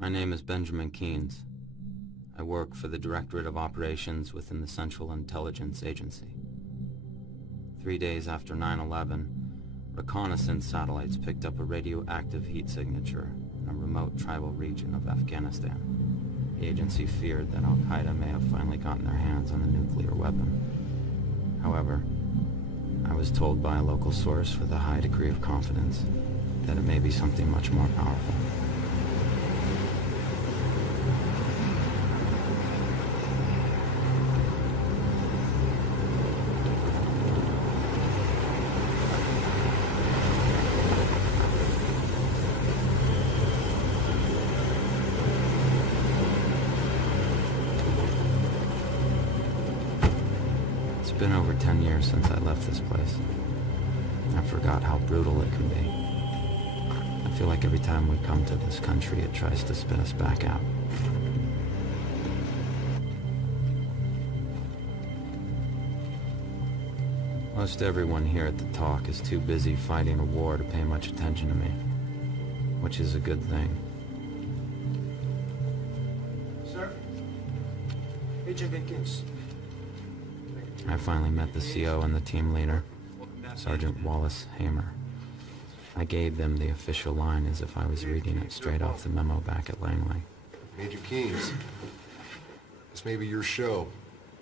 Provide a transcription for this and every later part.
My name is Benjamin Keynes. I work for the Directorate of Operations within the Central Intelligence Agency. 3 days after 9/11, reconnaissance satellites picked up a radioactive heat signature in a remote tribal region of Afghanistan. The agency feared that Al-Qaeda may have finally gotten their hands on a nuclear weapon. However, I was told by a local source with a high degree of confidence that it may be something much more powerful. It's been over 10 years since I left this place. I forgot how brutal it can be. I feel like every time we come to this country, it tries to spin us back out. Most everyone here at the talk is too busy fighting a war to pay much attention to me, which is a good thing. Sir? Agent Jenkins. I finally met the CO and the team leader, Sergeant Wallace Hamer. I gave them the official line as if I was reading it straight off the memo back at Langley. Major Keynes, this may be your show,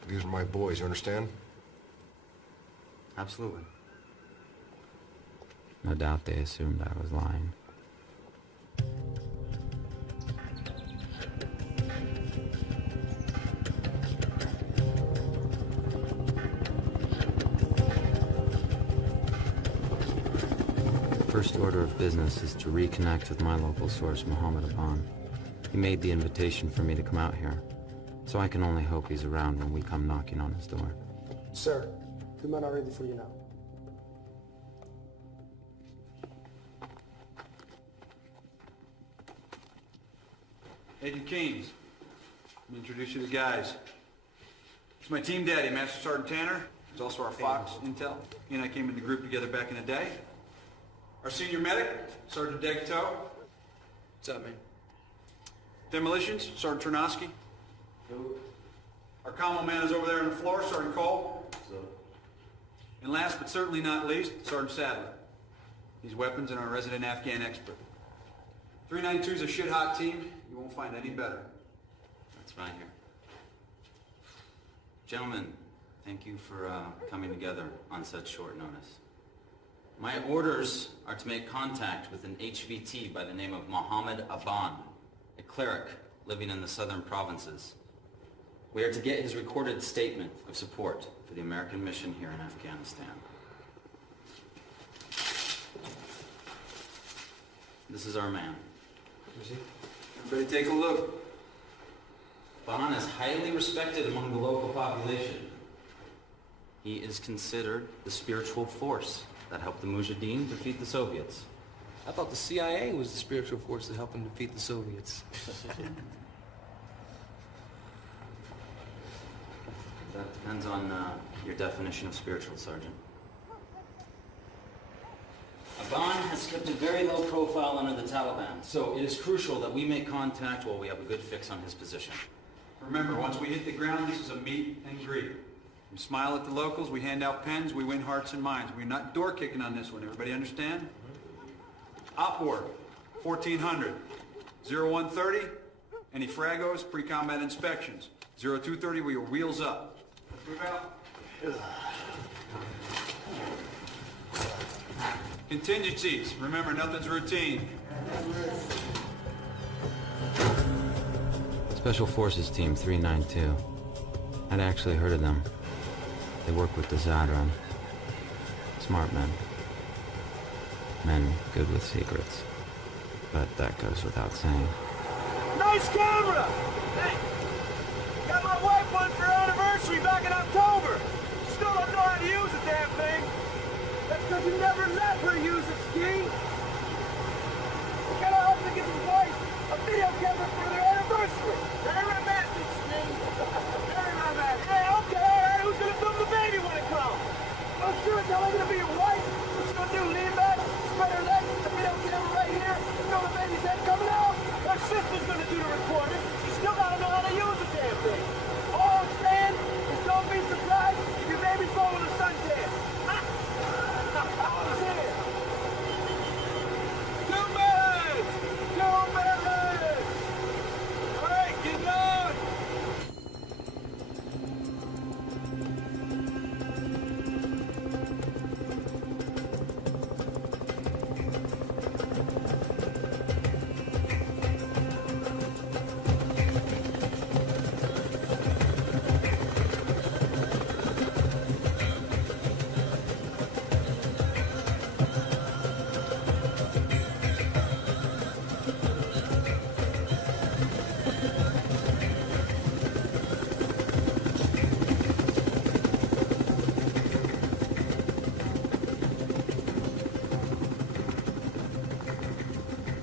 but these are my boys, you understand? Absolutely. No doubt they assumed I was lying. First order of business is to reconnect with my local source, Mohammed Aban. He made the invitation for me to come out here, so I can only hope he's around when we come knocking on his door. Sir, the men are ready for you now. Agent Keynes, let me introduce you to the guys. It's my team daddy, Master Sergeant Tanner. He's also our Fox Intel. He and I came in the group together back in the day. Our senior medic, Sergeant Degtow. What's up, man? Demolitions, Sergeant Ternosky. Our commo man is over there on the floor, Sergeant Cole. And last but certainly not least, Sergeant Sadler. He's weapons and our resident Afghan expert. 392 is a shit-hot team. You won't find any better. That's right here. Gentlemen, thank you for coming together on such short notice. My orders are to make contact with an HVT by the name of Mohammed Aban, a cleric living in the southern provinces. We are to get his recorded statement of support for the American mission here in Afghanistan. This is our man. Everybody take a look. Aban is highly respected among the local population. He is considered the spiritual force that helped the Mujahideen defeat the Soviets. I thought the CIA was the spiritual force that helped them defeat the Soviets. That depends on your definition of spiritual, Sergeant. Aban has kept a very low profile under the Taliban, so it is crucial that we make contact while we have a good fix on his position. Remember, once we hit the ground, this is a meet and greet. We smile at the locals, we hand out pens, we win hearts and minds. We're not door kicking on this one, everybody understand? Opward, 1400. 0130, any fragos, pre-combat inspections. 0230, we are wheels up. Let's move out. Contingencies, remember, nothing's routine. Special Forces Team 392. I'd actually heard of them. They work with the Zadran. Smart men. Men good with secrets. But that goes without saying. Nice camera! Hey, got my wife one for her anniversary back in October. Still don't know how to use the damn thing. That's because you never let her use it, Ski. You gotta help to get his wife a video camera for their anniversary. Very romantic, Ski. Very romantic. Hey, okay, all right, who's gonna film the baby when it comes? Well, sure as hell ain't gonna be your wife. What you gonna do, lean back, spread her legs, the video camera right here, film the baby's head coming out? Her sister's gonna do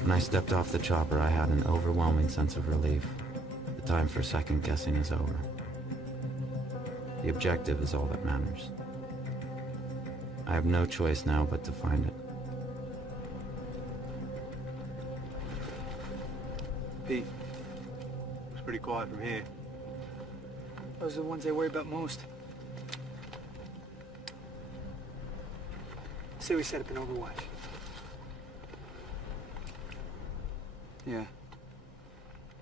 When I stepped off the chopper, I had an overwhelming sense of relief. The time for second guessing is over. The objective is all that matters. I have no choice now but to find it. Pete, it's pretty quiet from here. Those are the ones they worry about most. Say we set up an overwatch. Yeah.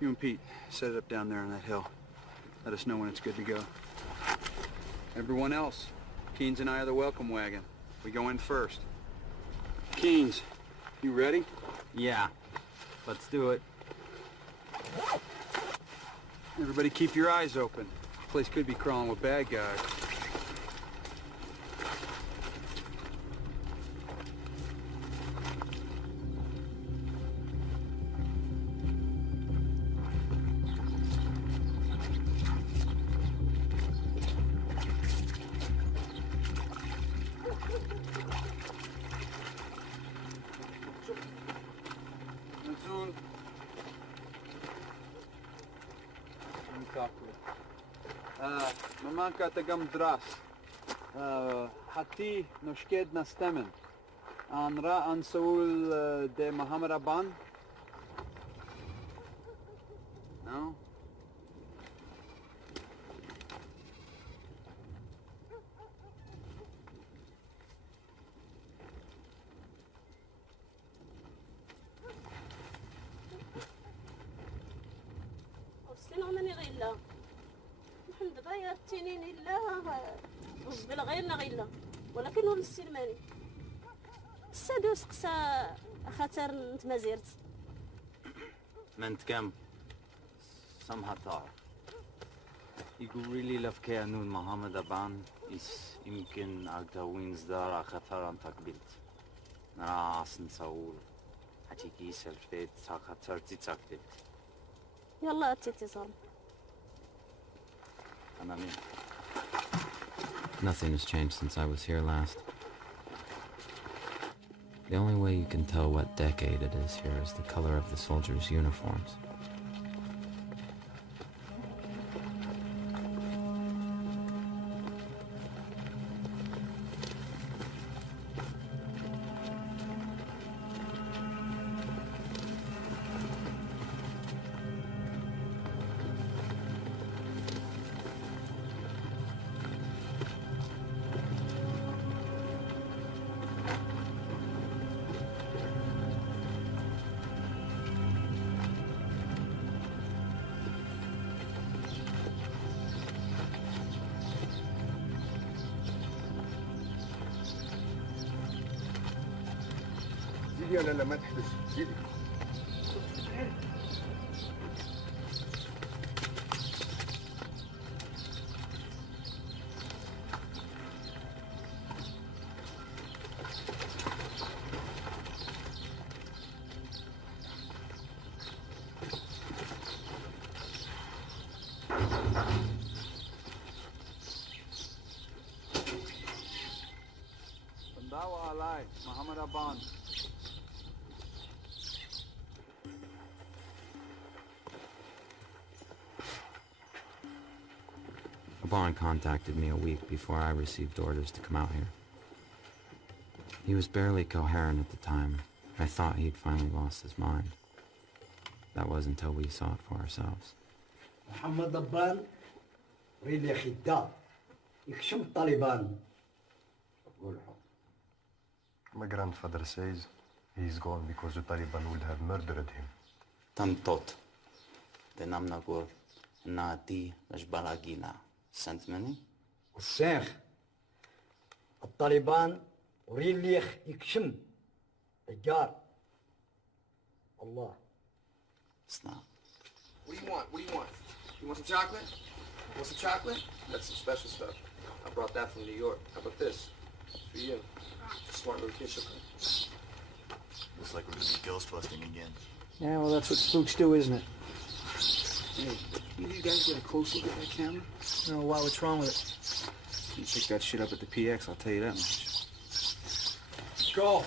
You and Pete set it up down there on that hill. Let us know when it's good to go. Everyone else, Keynes and I are the welcome wagon. We go in first. Keynes, you ready? Yeah, let's do it. Everybody keep your eyes open. This place could be crawling with bad guys. Mamanka tagam dras. Hati noshked na stemmen. Anra an Saul de Muhammad Aban? No? ولكن السلماني السادس قسا خاطر انت ما زرت من كم سمحتار يقول لي لفكي انون محمد ابان is يمكن اقدوين زدار خطر ان تقبلت نرى عصن ساول حتيكي سلفيت خطر تتقبلت يلا اتتصال انا مين Nothing has changed since I was here last. The only way you can tell what decade it is here is the color of the soldiers' uniforms. لا لا ما تحبس زيدي Bandawa alai, Muhammad Aban. Aban contacted me a week before I received orders to come out here. He was barely coherent at the time. I thought he'd finally lost his mind. That was until we saw it for ourselves. محمد أبان ريلي خدام يكشم الطالبان. My grandfather says he's gone because the Taliban would have murdered him. Tamtot. Denam nagor nati lashbalagina. Sent many? والشيخ الطالبان ريلي يكشم الجار الله. Snap. What do you want? What do you want? You want some chocolate? Want some chocolate? That's some special stuff. I brought that from New York. How about this? For you. Smart little kid. Looks like we're gonna be ghost busting again. Yeah, well, that's what spooks do, isn't it? Hey, you guys get a close look at that camera? No, why? What's wrong with it? You pick that shit up at the PX, I'll tell you that much. Go.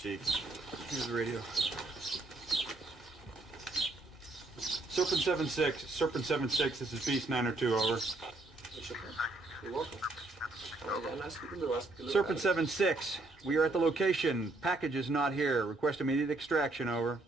Chief. Here's the radio. Serpent 7-6. Serpent 7-6. This is Beast 902, over. You're welcome. Serpent 7-6. We are at the location. Package is not here. Request immediate extraction, over.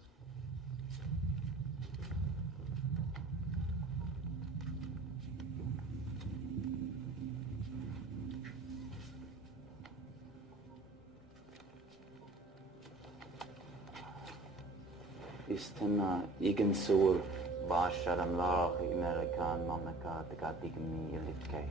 يستمع يجن سور بعشر أملاق أمريكان مملكة تقدمني اللي تكاي.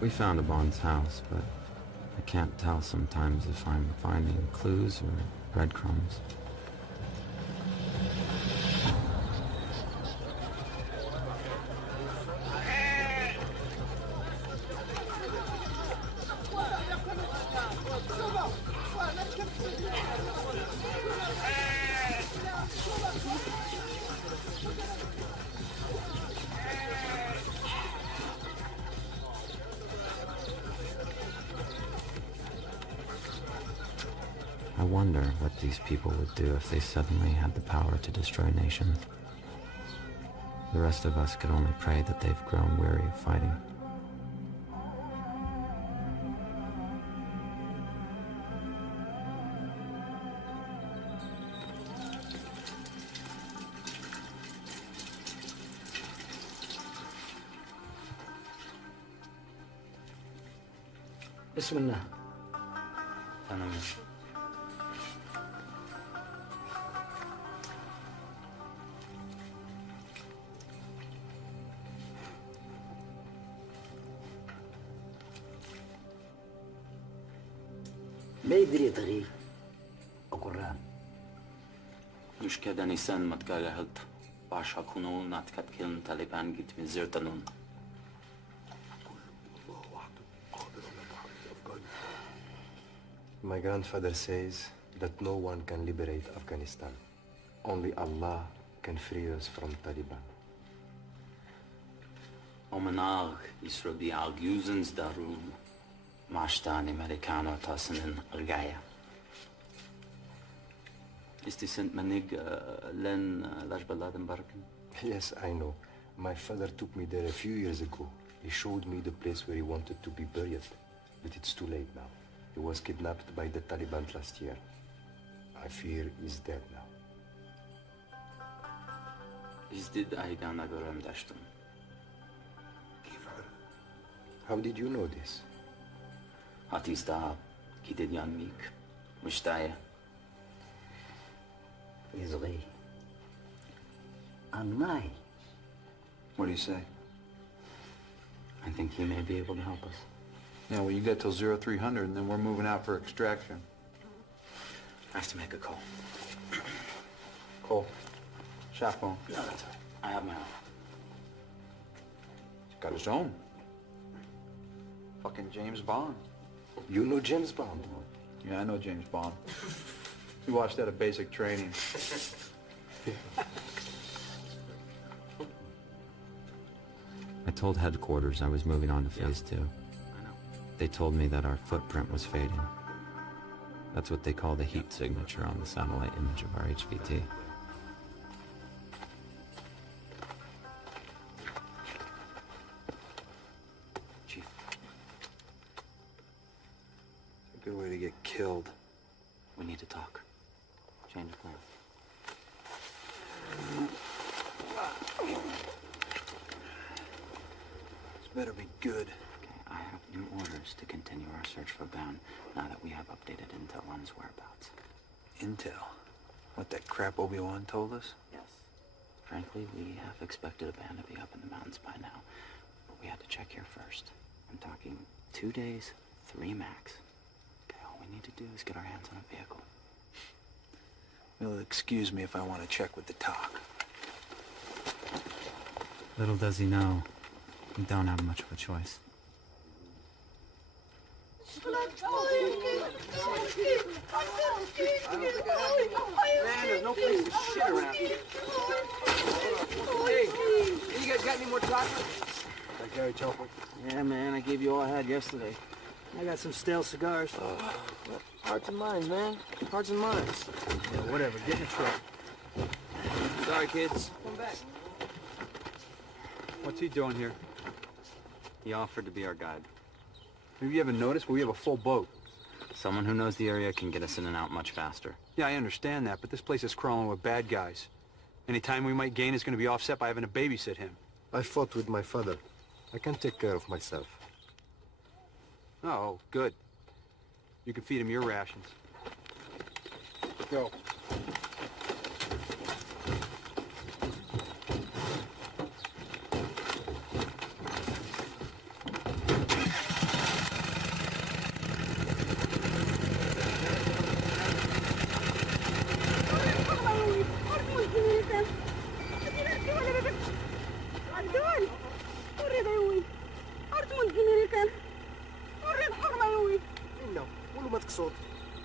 We found a Bond's house, but I can't tell sometimes if I'm finding clues or breadcrumbs. I wonder what these people would do if they suddenly had the power to destroy nations. The rest of us could only pray that they've grown weary of fighting. بسم الله. ما يدري تغي أقران. مش كده نيسان ما تكاهلت باشا كونو ناتكت كيلن طالبان جيت من زرتنون. My grandfather says that no one can liberate Afghanistan. Only Allah can free us from Taliban. Omanag Israeli Argusens Darum Mashtan Americano Tassenen Ergaya. Is die Sint Manig Len Lashbaladen Barken? Yes, I know. My father took me there a few years ago. He showed me the place where he wanted to be buried. But it's too late now. He was kidnapped by the Taliban last year. I fear he's dead now. Is did Aigana Gorem Dashton? How did you know this? Hatista Kidid Yan Meek Mushtaya. يصغي. On my. What do you say? I think he may be able to help us. Yeah, well, you got till 0300, and then we're moving out for extraction. I have to make a call. Cole. Shop phone. No, that's all right. I have my own. He's got his own. Fucking James Bond. You know James Bond? Yeah, I know James Bond. We watched that at basic training. I told headquarters I was moving on to phase 2. They told me that our footprint was fading. That's what they call the heat signature on the satellite image of our HVT. Chief. It's a good way to get killed. We need to talk. Change of plan. This better be good. I have new orders to continue our search for Ben now that we have updated intel on his whereabouts. Intel? What, that crap Obi-Wan told us? Yes. Frankly, we have expected a band to be up in the mountains by now, but we had to check here first. I'm talking 2 days, 3 max. Okay, all we need to do is get our hands on a vehicle. Well, excuse me if I want to check with the talk. Little does he know, we don't have much of a choice. Man, there's no place to shit around here. Hey, you guys got any more chocolate? Gary chocolate. Yeah, man, I gave you all I had yesterday. I got some stale cigars. Hearts and minds, man. Hearts and minds. Yeah, whatever. Get in the truck. Sorry, kids. Come back. What's he doing here? He offered to be our guide. Maybe you haven't noticed, but we have a full boat. Someone who knows the area can get us in and out much faster. Yeah, I understand that, but this place is crawling with bad guys. Any time we might gain is going to be offset by having to babysit him. I fought with my father. I can take care of myself. Oh, good. You can feed him your rations. Go.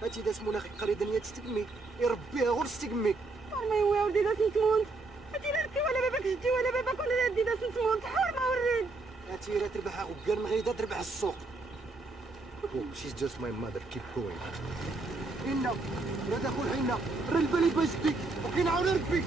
هاتي داس مناخ قريدنيا تستقمي يربيها غور تستقمي حرمة يا ولدي داس نتموت هاتي لا ركي ولا باباك جدي ولا باباك ولا دادي داس نتموت حرمة وريد هاتي لا تربحها وكار مغيدة تربح السوق. She's just my mother. Keep going. إنا لا تاكل حنا راه البالي بجدي وكينعاود ربي.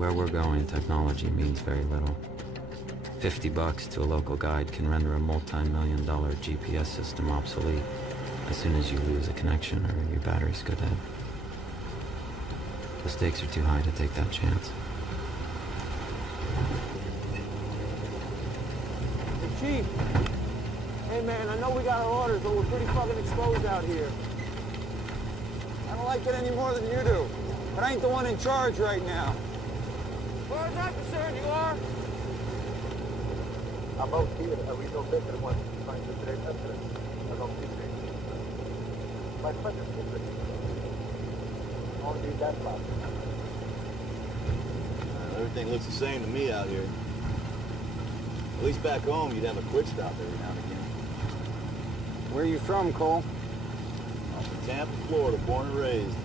Where we're going, technology means very little. $50 to a local guide can render a multi-million-dollar GPS system obsolete as soon as you lose a connection or your batteries go dead. The stakes are too high to take that chance. Hey, Chief. Hey, man, I know we got our orders, but we're pretty fucking exposed out here. I don't like it any more than you do. But I ain't the one in charge right now. As far as I'm concerned, you are. About here, we know better once we find the direct entrance along this way. My father said that only that part. Everything looks the same to me out here. At least back home, you'd have a quick stop every now and again. Where are you from, Cole? I'm from Tampa, Florida, born and raised.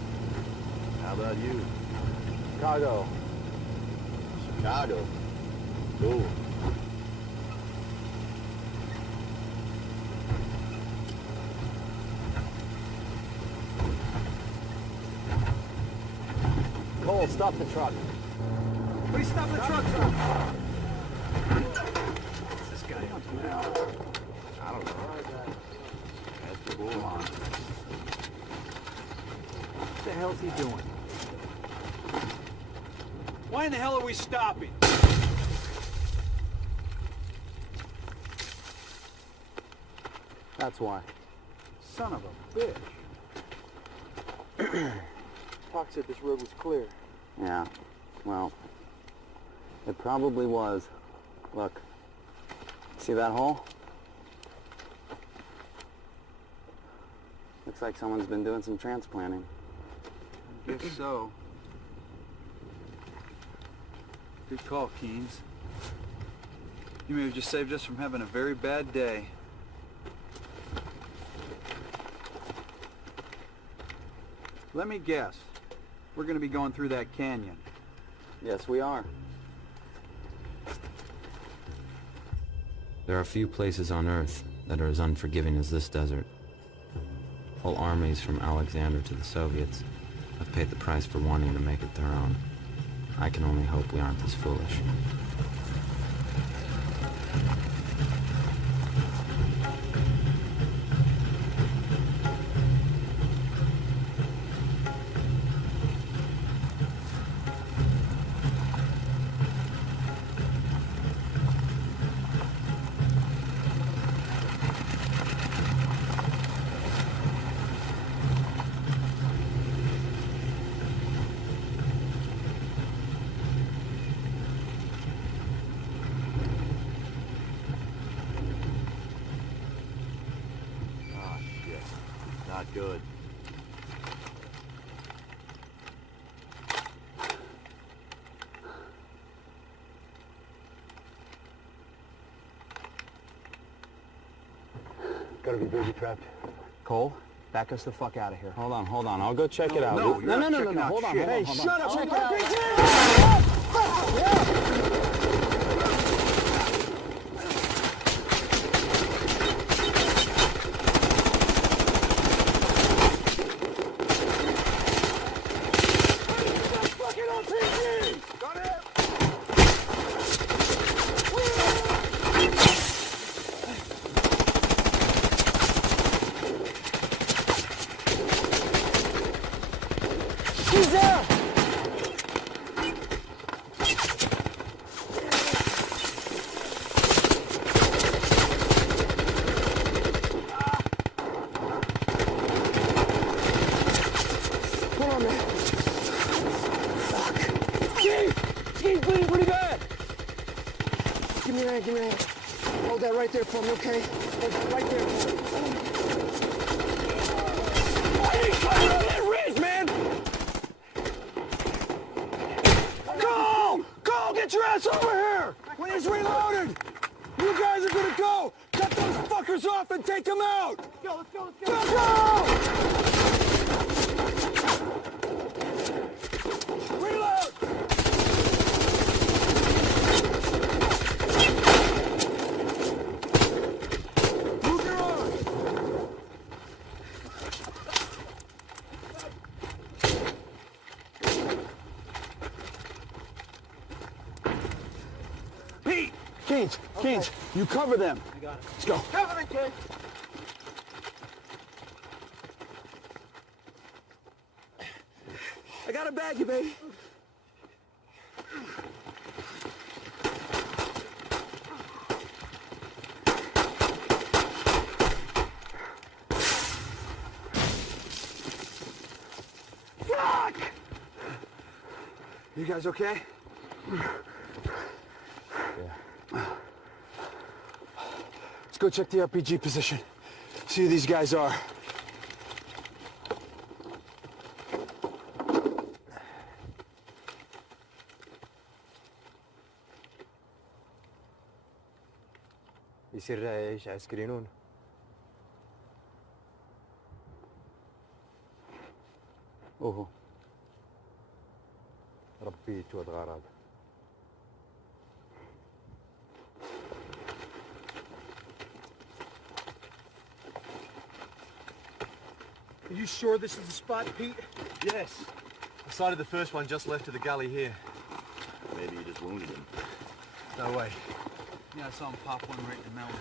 How about you? Chicago. Chicago. Cool. Cole, stop the truck. What are you stopping the truck for? What's this guy up to now? I don't know. That's the bull on. What the hell's he doing? Why in the hell are we stopping? That's why. Son of a bitch. Talk said this road was clear. Yeah, well, it probably was. Look, see that hole? Looks like someone's been doing some transplanting. I guess so. Good call, Keynes. You may have just saved us from having a very bad day. Let me guess. We're going to be going through that canyon. Yes, we are. There are few places on Earth that are as unforgiving as this desert. Whole armies from Alexander to the Soviets have paid the price for wanting to make it their own. I can only hope we aren't as foolish. Not good. Gotta be busy trapped. Cole, back us the fuck out of here. Hold on. I'll go check it out. No, you're not No. checking out Hold on. shit. Hey, shut up. Check out. He's bleeding pretty bad. Give me your hand. Hold that right there for me, okay? Hold that right there for me. Why are you coming on that ridge, man? Go! Get your ass over here! When he's reloaded! You guys are gonna go! Cut those fuckers off and take them out! Let's go! Reload! Move your arm! Pete! Keens, you cover them. I got it. Let's go. Cover them, kid. I got a bag, you baby. Fuck! You guys okay? Let's go check the RPG position. See who these guys are. يصير ايش عسكريون؟ اوه ربيت ود غراب. Are you sure this is the spot, Pete? Yes. I sighted the first one just left of the gully here. Maybe you just wounded him. No way. Yeah, I saw him pop one right in the melon.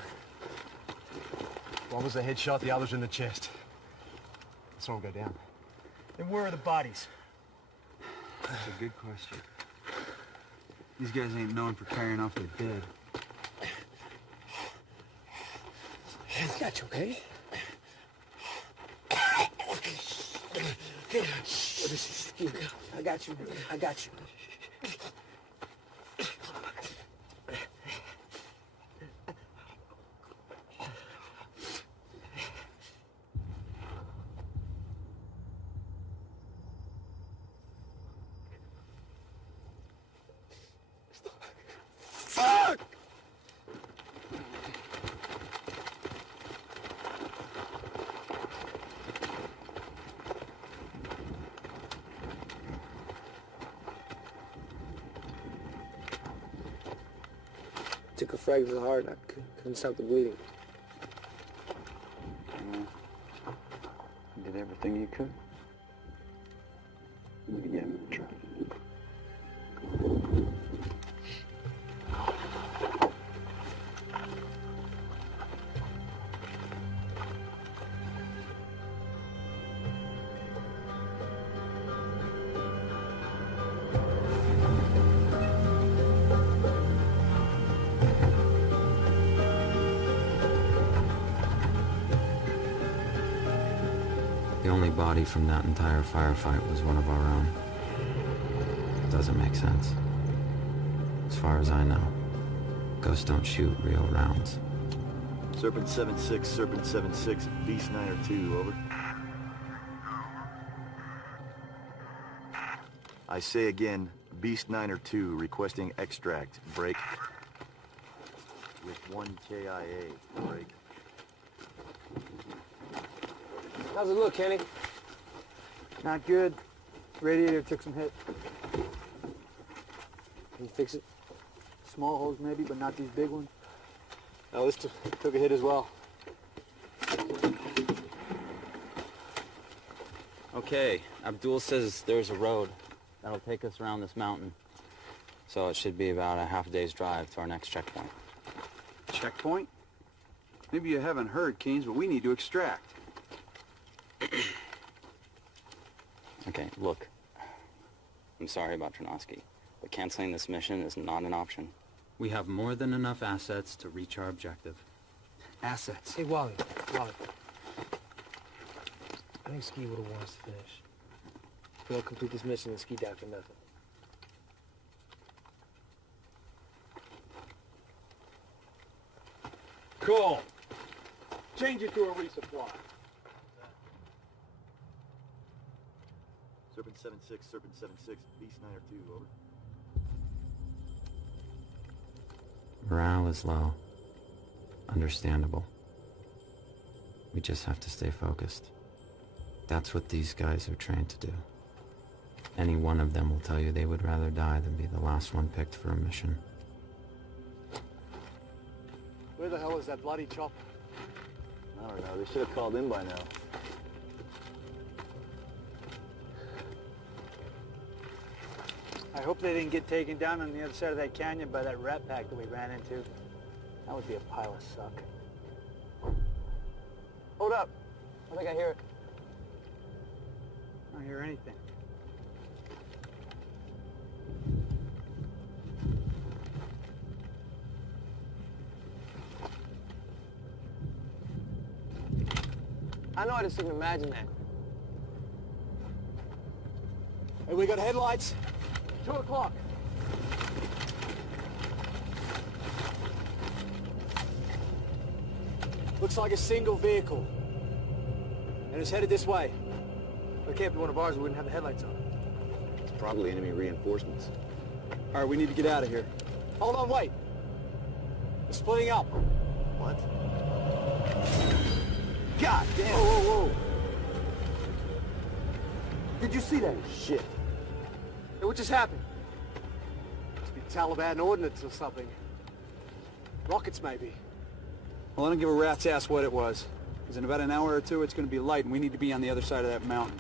One was a headshot, the other's in the chest. I saw him go down. And where are the bodies? That's a good question. These guys ain't known for carrying off their dead. I got you, okay? I got you. Fuck! Took a frag to the heart and I couldn't stop the bleeding. You did everything you could. Yeah, try. The only body from that entire firefight was one of our own. Doesn't make sense. As far as I know, ghosts don't shoot real rounds. Serpent 7-6, Serpent 7-6, Beast 902, over. I say again, Beast 902 requesting extract. Break. With 1 KIA. Break. How's it look, Kenny? Not good. Radiator took some hit. Can you fix it? Small holes maybe, but not these big ones. No, this took a hit as well. Okay, Abdul says there's a road that'll take us around this mountain. So it should be about a half a day's drive to our next checkpoint. Checkpoint? Maybe you haven't heard, Keynes, but we need to extract. Okay, look. I'm sorry about Trotsky, but canceling this mission is not an option. We have more than enough assets to reach our objective. Assets. Hey, Wally. I think Ski would have wanted us to finish. We don't complete this mission and Ski died for nothing. Cool. Change it to a resupply. Serpent 7-6, Serpent 7-6, Beast 902, over. Morale is low. Understandable. We just have to stay focused. That's what these guys are trained to do. Any one of them will tell you they would rather die than be the last one picked for a mission. Where the hell is that bloody chopper? I don't know, they should have called in by now. I hope they didn't get taken down on the other side of that canyon by that rat pack that we ran into. That would be a pile of suck. Hold up. I think I hear it. I don't hear anything. I know I just didn't imagine that. Hey, we got headlights. 2 o'clock. Looks like a single vehicle. And it's headed this way. It can't be one of ours. We wouldn't have the headlights on. It's probably enemy reinforcements. All right, we need to get out of here. Hold on, wait. We're splitting up. What? God damn. Whoa. Did you see that? Shit. Hey, what just happened? Must be Taliban ordnance or something. Rockets, maybe. Well, I don't give a rat's ass what it was. Because in about an hour or two, it's going to be light, and we need to be on the other side of that mountain.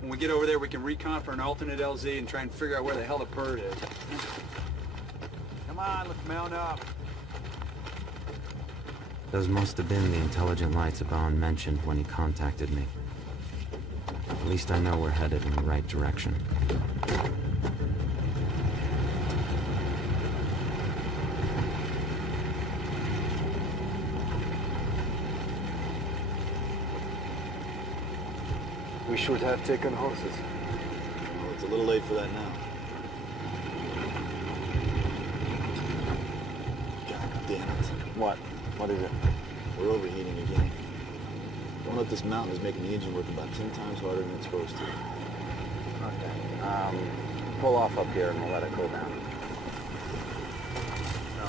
When we get over there, we can recon for an alternate LZ and try and figure out where the hell the bird is. Come on, let's mount up. Those must have been the intelligent lights Aban mentioned when he contacted me. At least I know we're headed in the right direction. We should have taken horses. Well, it's a little late for that now. God damn it. What? What is it? We're overheating again. Going up this mountain is making the engine work about 10 times harder than it's supposed to. Okay. Pull off up here and we'll let it cool down. No.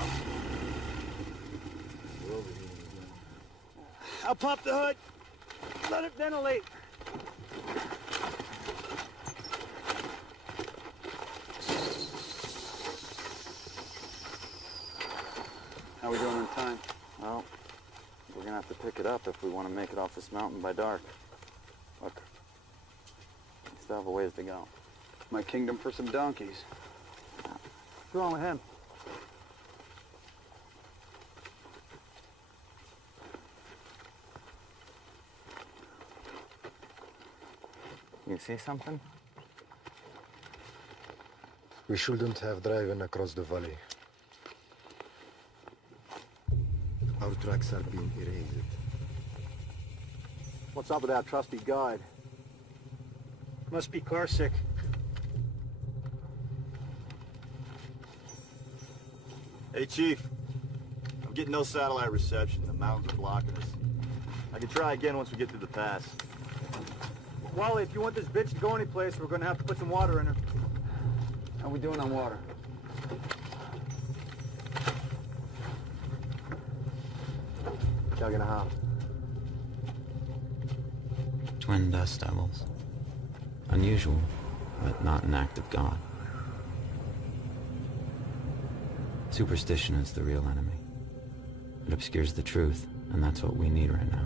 We're overheating again. I'll pop the hood. Let it ventilate. How are we doing on time? Well, we're gonna have to pick it up if we want to make it off this mountain by dark. Look, we still have a ways to go. My kingdom for some donkeys. What's wrong with him? You see something? We shouldn't have driven across the valley. Our tracks are being erased. What's up with our trusty guide? Must be car sick. Hey, Chief. getting no satellite reception. The mountains are blocking us. I can try again once we get through the pass. Wally, if you want this bitch to go anyplace, we're gonna have to put some water in her. How we doing on water? Chugging a hop. Twin dust devils. Unusual, but not an act of God. Superstition is the real enemy. It obscures the truth, and that's what we need right now.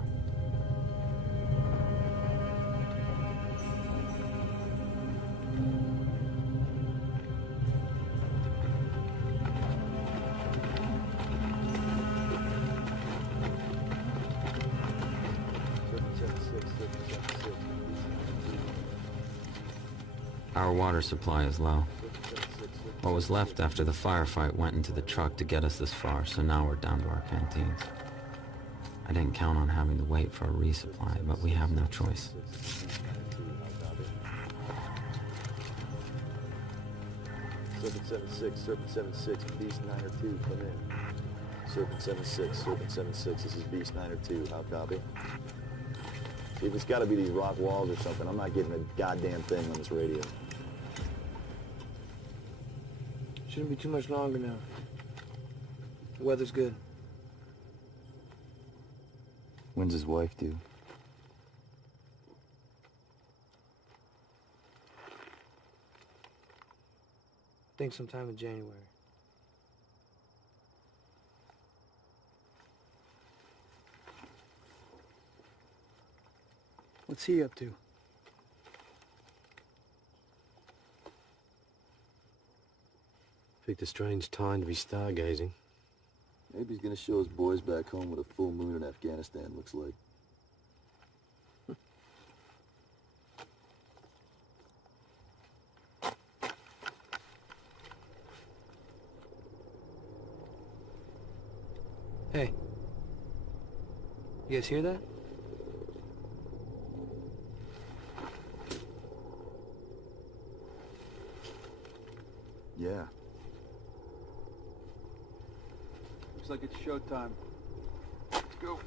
Our water supply is low. What was left after the firefight went into the truck to get us this far, so now we're down to our canteens. I didn't count on having to wait for a resupply, but we have no choice. Serpent 76, Serpent 76, Beast 902, come in. Serpent 76, Serpent 76, this is Beast 902, how copy? See, if it's gotta be these rock walls or something, I'm not getting a goddamn thing on this radio. Shouldn't be too much longer now. The weather's good. When's his wife due? I think sometime in January. What's he up to? Picked a strange time to be stargazing. Maybe he's gonna show his boys back home what a full moon in Afghanistan looks like. Hey. You guys hear that? Yeah. Looks like it's showtime. Let's go.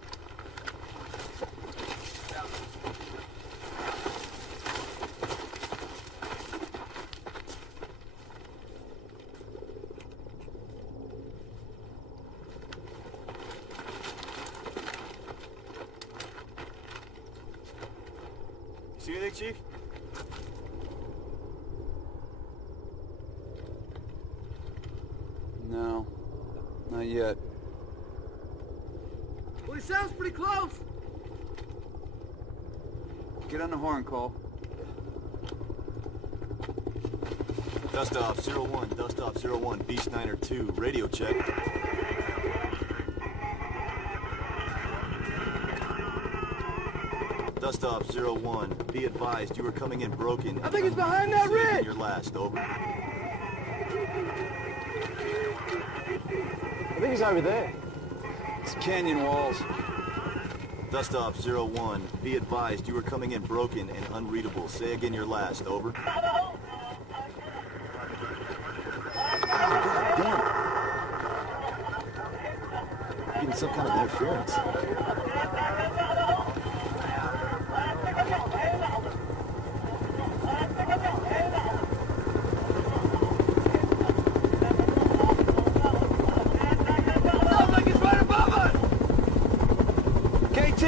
See anything, Chief? No, not yet. Well, he sounds pretty close. Get on the horn, Cole. Dust off 01, dust off 01, Beast 902, radio check. Dust off 01, be advised you are coming in broken. I think he's behind that ridge. Your last, over. I think he's over there. It's canyon walls. Dust off 01, be advised you are coming in broken and unreadable. Say again your last, over. Getting some kind of interference. Sounds like he's right above us. KT,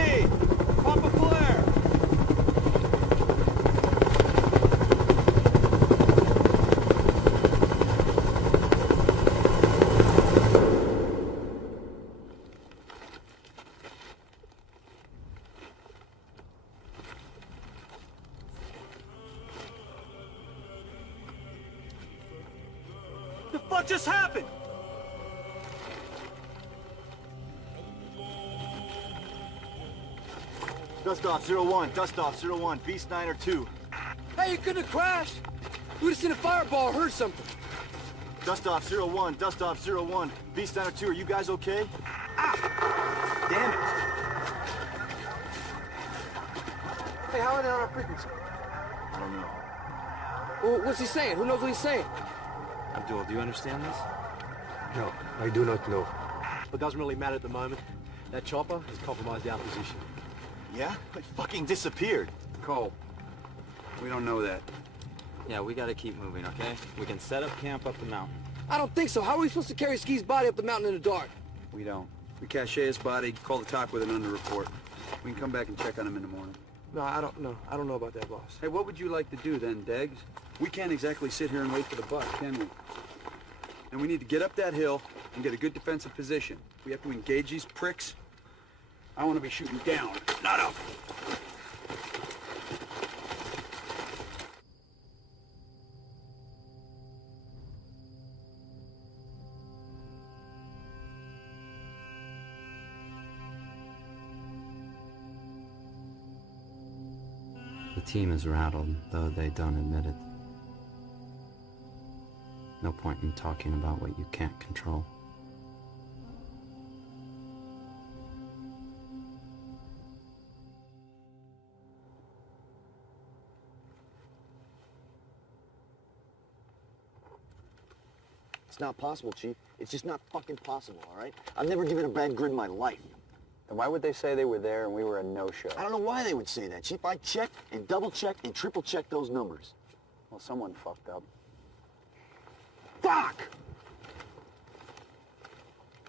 pump a flare. The fuck just happened? Dust off 01, dust off 01, Beast 902. Hey, you couldn't have crashed. We would have seen a fireball or heard something. Dust off 01, dust off 01, Beast 902, are you guys okay? Ah! Damn it! Hey, how are they on our frequency? I don't know. Well, what's he saying? Who knows what he's saying? Abdul, do you understand this? No, I do not know. but doesn't really matter at the moment. That chopper has compromised our position. Yeah? It fucking disappeared. Cole, we don't know that. Yeah, we gotta keep moving, okay? We can set up camp up the mountain. I don't think so. How are we supposed to carry Ski's body up the mountain in the dark? We don't. We cache his body, call the top with an under-report. We can come back and check on him in the morning. No, I don't know. I don't know about that, boss. Hey, what would you like to do then, Deggs? We can't exactly sit here and wait for the buck, can we? And we need to get up that hill and get a good defensive position. We have to engage these pricks. I want to be shooting down, not up. The team is rattled, though they don't admit it. No point in talking about what you can't control. It's not possible, Chief. It's just not fucking possible, all right? I've never given a bad grid in my life. Then why would they say they were there and we were a no-show? I don't know why they would say that, Chief. I checked and double-checked and triple-checked those numbers. Well, someone fucked up. Fuck!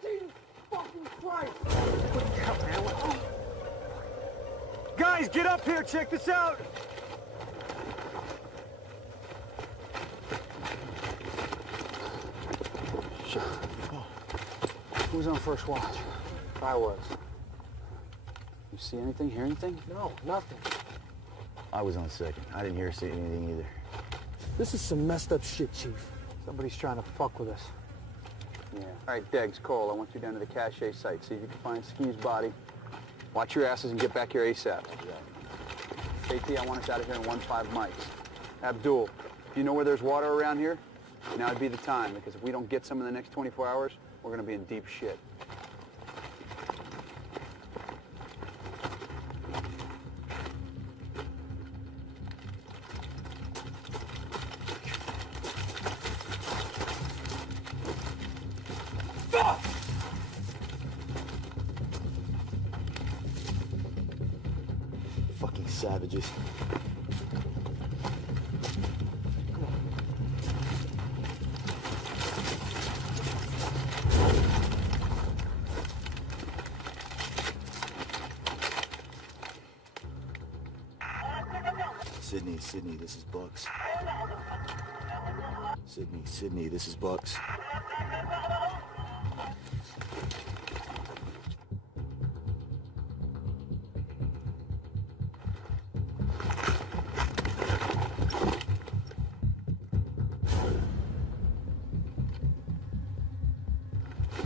Jesus fucking Christ! What the hell, man? Oh. Guys, get up here! Check this out! Shit. Oh. Who's on first watch? I was. You see anything, hear anything? No, nothing. I was on second. I didn't hear or see anything either. This is some messed up shit, Chief. Somebody's trying to fuck with us. Yeah. All right, Deggs, Cole, I want you down to the cache site. See if you can find Ski's body. Watch your asses and get back here ASAP. KT, I want us out of here in 1-5 mics. Abdul, do you know where there's water around here? Now would be the time, because if we don't get some in the next 24 hours, we're going to be in deep shit. Fucking savages. Sydney, this is Bucks. Sydney, this is Bucks.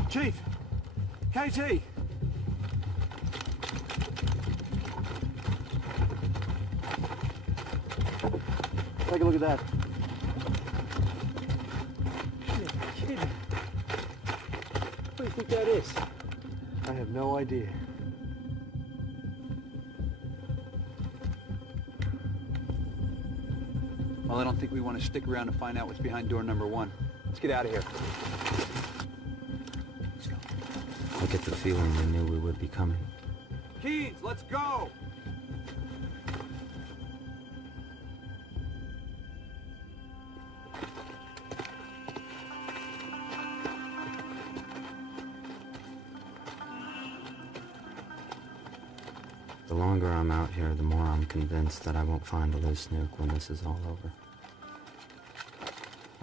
Chief! KT! Take a look at that. Shit, kid. What do you think that is? I have no idea. Well, I don't think we want to stick around to find out what's behind door number 1. Let's get out of here. Let's go. I get the feeling they knew we would be coming. Keys, let's go! The longer I'm out here, the more I'm convinced that I won't find a loose nuke when this is all over.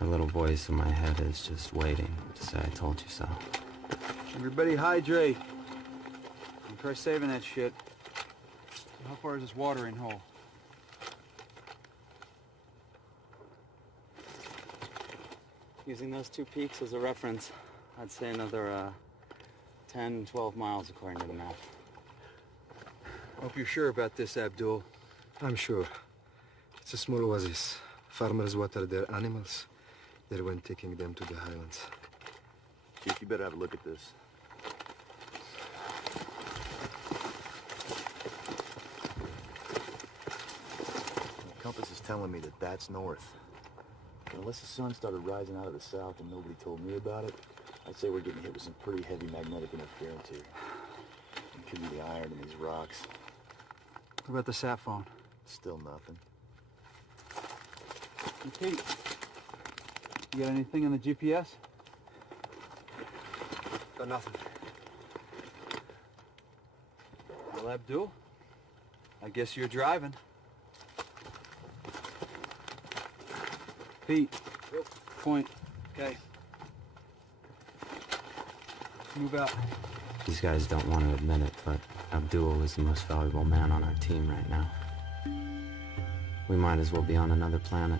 A little voice in my head is just waiting to say I told you so. Everybody hydrate. And try saving that shit. How far is this watering hole? Using those 2 peaks as a reference, I'd say another 10, 12 miles according to the map. Hope you're sure about this, Abdul. I'm sure. It's a small oasis. Farmers water their animals. They're when taking them to the highlands. Chief, you better have a look at this. The compass is telling me that that's north. Unless the sun started rising out of the south and nobody told me about it, I'd say we're getting hit with some pretty heavy magnetic interference here. It could be the iron in these rocks. What about the sat phone? Still nothing. Hey, Pete, you got anything on the GPS? Got nothing. Well, Abdul, I guess you're driving. Pete, point. Okay. Move out. These guys don't want to admit it, but Abdul is the most valuable man on our team right now. We might as well be on another planet.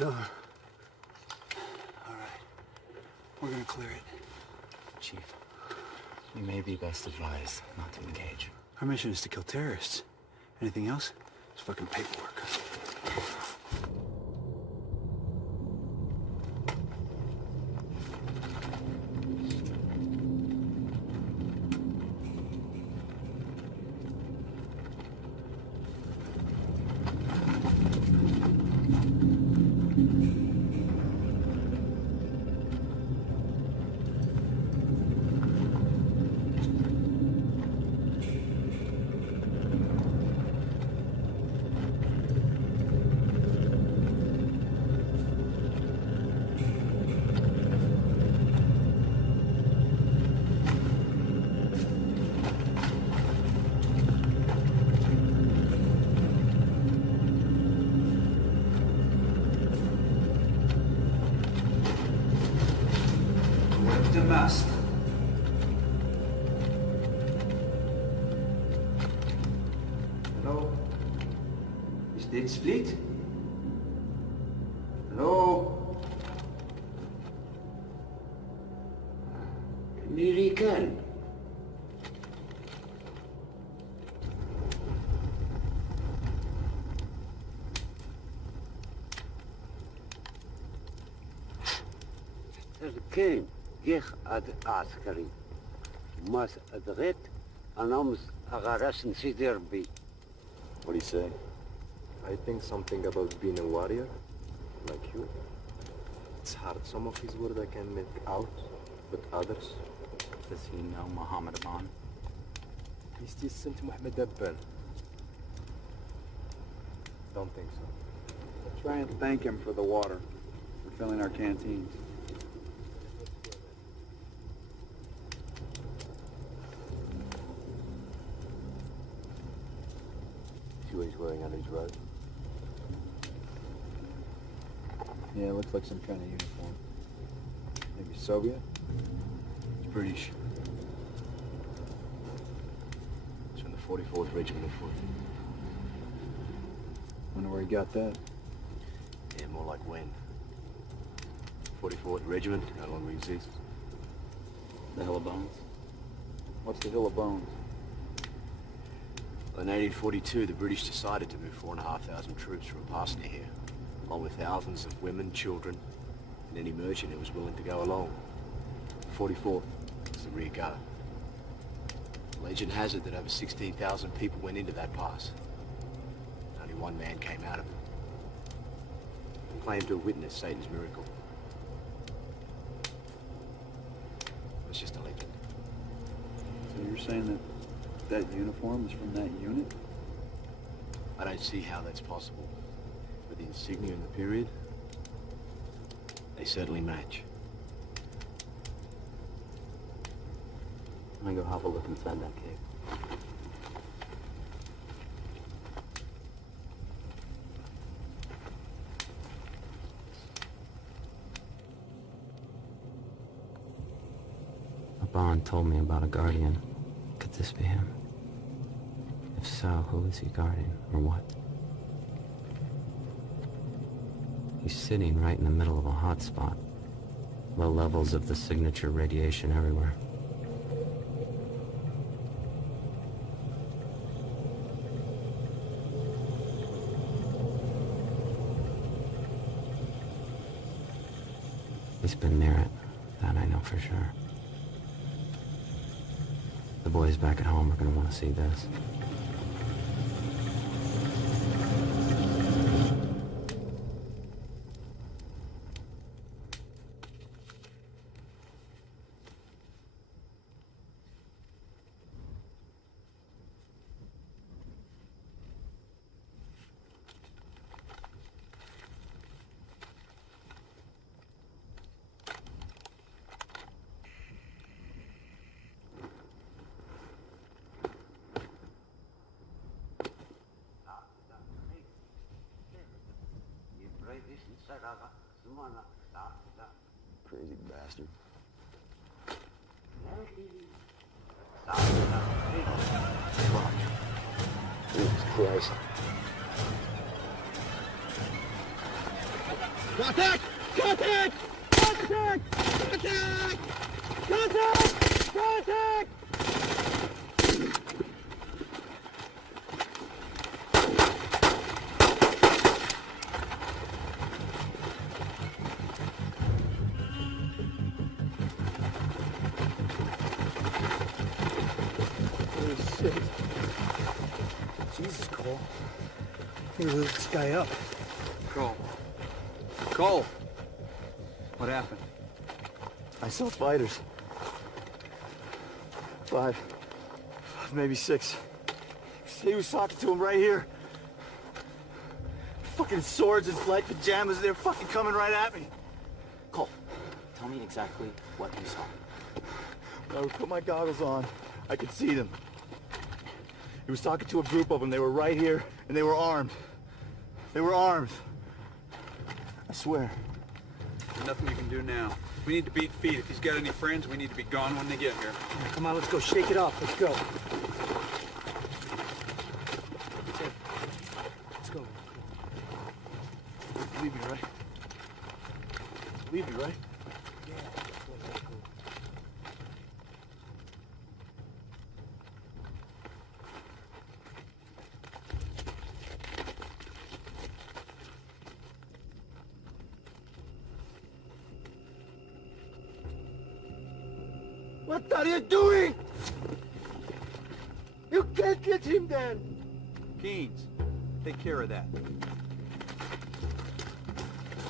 No. All right. We're gonna clear it. Chief, you may be best advised not to engage. Our mission is to kill terrorists. Anything else? It's fucking paperwork. The mast. Hello? Is dit split? Hello? American. تركين جيخ عسكري ماس أدغيت أنامز أغارس نسيدي ربي. What do you say? I think something about being a warrior, like you. It's hard. Some of his words I can make out, but others... Does he know Muhammad Aban? He's still sent Muhammad Aban. Don't think so. Try and thank him for the water, for filling our canteens. See what he's wearing on his robe? Yeah, it looks like some kind of uniform. Maybe Soviet? It's British. It's from the 44th Regiment of Foot. Wonder where he got that. Yeah, more like when. 44th Regiment no longer exists. The Hill of Bones? What's the Hill of Bones? In 1842, the British decided to move 4,500 troops from Pasnia here, along with thousands of women, children, and any merchant who was willing to go along. 44th was the rear guard. Legend has it that over 16,000 people went into that pass. Only one man came out of it. He claimed to have witnessed Satan's miracle. It was just a legend. So you're saying that that uniform is from that unit? I don't see how that's possible. But the insignia and the period, they certainly match. I'm gonna go have a look inside that cave. Aban told me about a guardian. Could this be him? If so, who is he guarding, or what? He's sitting right in the middle of a hot spot. Low levels of the signature radiation everywhere. He's been near it. That I know for sure. The boys back at home are gonna want to see this. Crazy bastard. Fuck. Jesus Christ. Contact! Contact! Contact! Contact! Contact! Contact! Jesus, Cole. You lit this guy up. Cole. Cole! What happened? I saw fighters. 5, maybe 6. He was talking to him right here. Fucking swords and flight pajamas, they're fucking coming right at me. Cole, tell me exactly what you saw. When I put my goggles on, I could see them. He was talking to a group of them. They were right here, and they were armed. They were armed. I swear. There's nothing you can do now. We need to beat feet. If he's got any friends, we need to be gone when they get here. Come on, let's go. Shake it off. Let's go. Let's go. Leave me, right? Leave me, right? What are you doing? You can't get him then. Keynes, take care of that.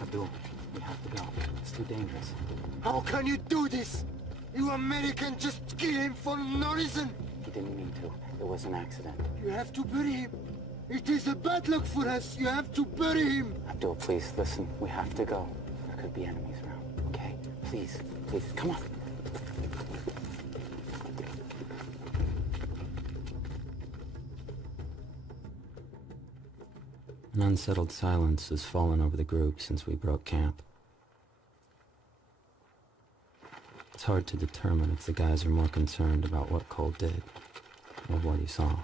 Abdul, we have to go. It's too dangerous. How can you do this? You American just kill him for no reason. He didn't mean to. It was an accident. You have to bury him. It is a bad luck for us. You have to bury him. Abdul, please, listen. We have to go. There could be enemies around, okay? Please, please, come on. An unsettled silence has fallen over the group since we broke camp. It's hard to determine if the guys are more concerned about what Cole did or what he saw.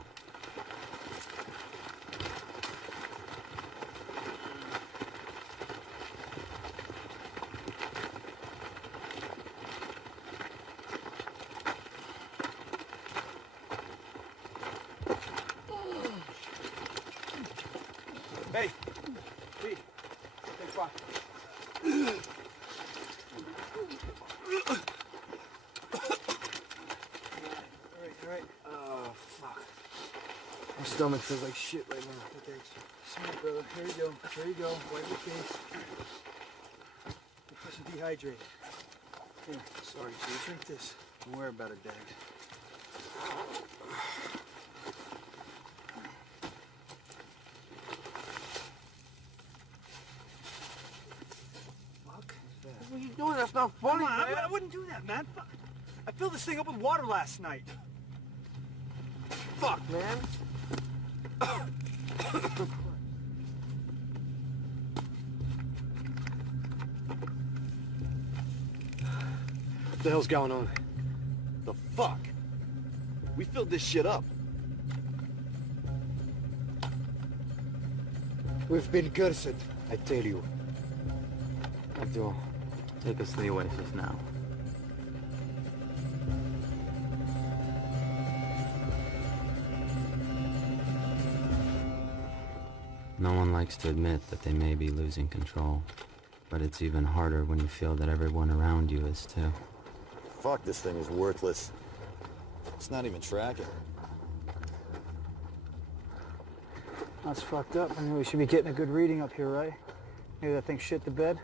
Hey! Pete! Take 5. All right. Oh, fuck. My stomach feels like shit right now. Thanks. Smart, brother. Here you go. There you go. Wipe your face. You're pushing dehydrated. Here. Sorry, Chief. Drink this. Don't worry about it, Dags. What are you doing? That's not funny, Come on, man. I wouldn't do that, man. Fuck. I filled this thing up with water last night. Fuck, man. What the hell's going on? The fuck? We filled this shit up. We've been cursed, I tell you. Abdul, take us to the oasis now. No one likes to admit that they may be losing control. But it's even harder when you feel that everyone around you is too. Fuck, this thing is worthless. It's not even tracking. That's fucked up. I mean, we should be getting a good reading up here, right? Maybe that thing shit the bed?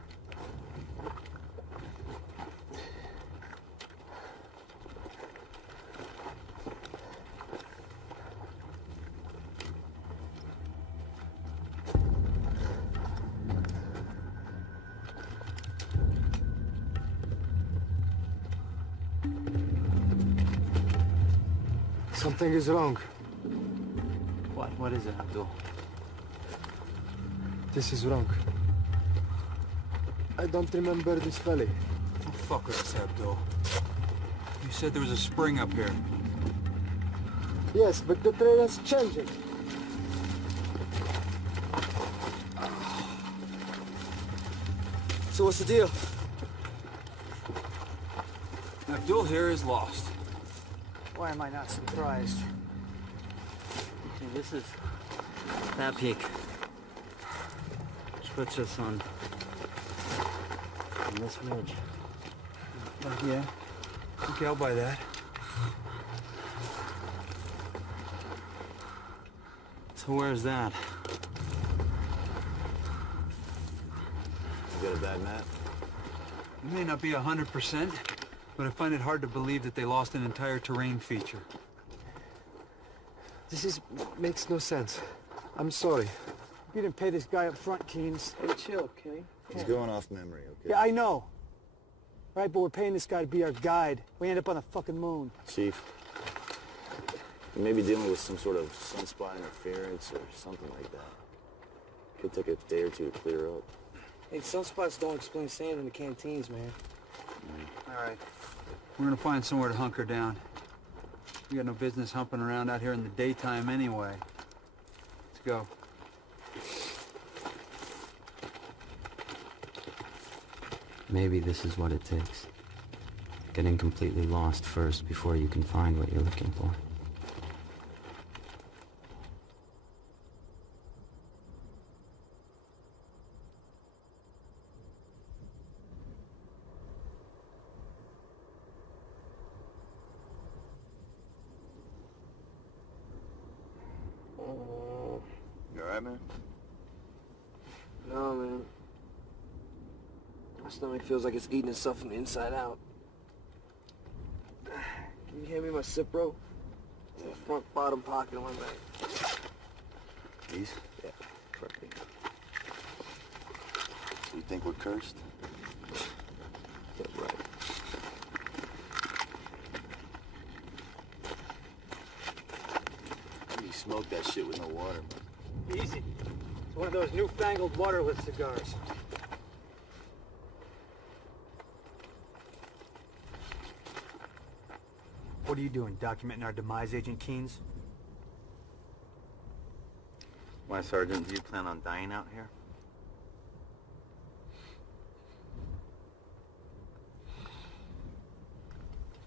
Something is wrong. What? What is it, Abdul? This is wrong. I don't remember this valley. Don't fuck with us, Abdul. You said there was a spring up here. Yes, but the trail is changing. So what's the deal? Abdul here is lost. Why am I not surprised? See, this is that peak. Which puts us on this ridge. Yeah. Okay, I'll buy that. So where's that? You got a bad map? It may not be 100%, but I find it hard to believe that they lost an entire terrain feature. Makes no sense. I'm sorry. You didn't pay this guy up front, Keynes. Hey, chill, okay? He's going off memory, okay? Yeah, I know. Right, but we're paying this guy to be our guide. We end up on the fucking moon. Chief, you may be dealing with some sort of sunspot interference or something like that. Could take a day or two to clear up. Hey, sunspots don't explain sand in the canteens, man. All right. We're gonna find somewhere to hunker down. We got no business humping around out here in the daytime anyway. Let's go. Maybe this is what it takes. Getting completely lost first before you can find what you're looking for. You alright, man? No, man. My stomach feels like it's eating itself from the inside out. Can you hand me my Cipro? It's in the front bottom pocket of my bag. These? Yeah, perfect. So you think we're cursed? Yeah, right. You smoke that shit with no water, man. Easy. It's one of those newfangled waterless cigars. What are you doing, documenting our demise, Agent Keynes? Why, Sergeant, do you plan on dying out here?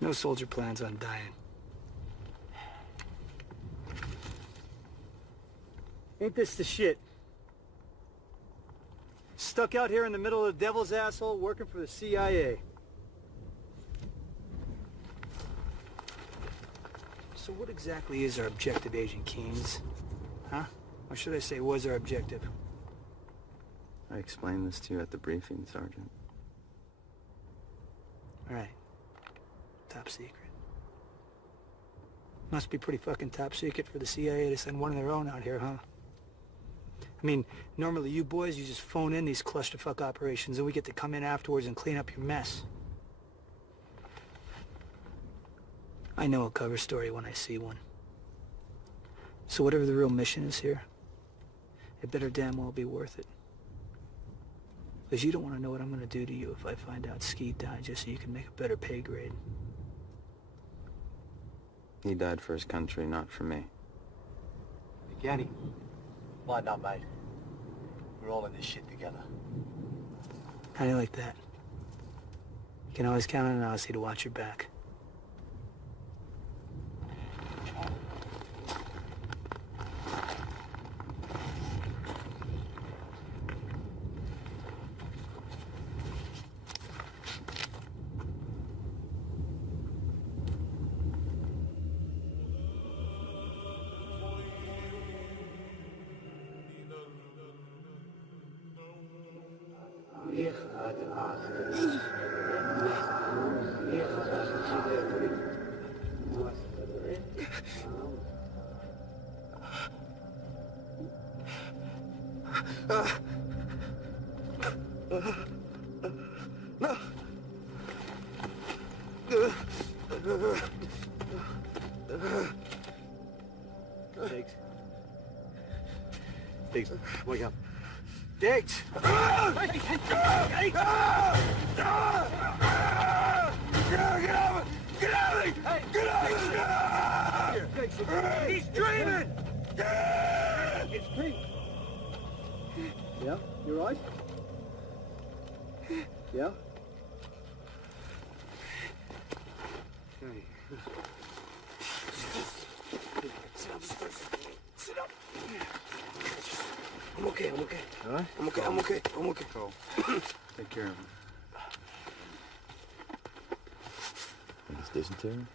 No soldier plans on dying. Ain't this the shit? Stuck out here in the middle of the devil's asshole working for the CIA. So what exactly is our objective, Agent Keynes? Huh? Or should I say, was our objective? I explained this to you at the briefing, Sergeant. All right. Top secret. Must be pretty fucking top secret for the CIA to send one of their own out here, huh? I mean, normally you boys, you just phone in these clusterfuck operations and we get to come in afterwards and clean up your mess. I know a cover story when I see one. So whatever the real mission is here, it better damn well be worth it. Because you don't want to know what I'm going to do to you if I find out Skeet died just so you can make a better pay grade. He died for his country, not for me. Kenny. Why not, mate? We're all in this shit together. How do you like that? You can always count on an Aussie to watch your back. Diggs. Diggs, wake up. Diggs! Get out of it! Get out of it! Get out of it! He's dreaming! It's Pete. Yeah? You all right? Yeah? Okay. Sit down just first. Sit up. I'm okay, I'm okay. All right? I'm okay, I'm okay, I'm okay. Go. Take care of him. Think it's dysentery?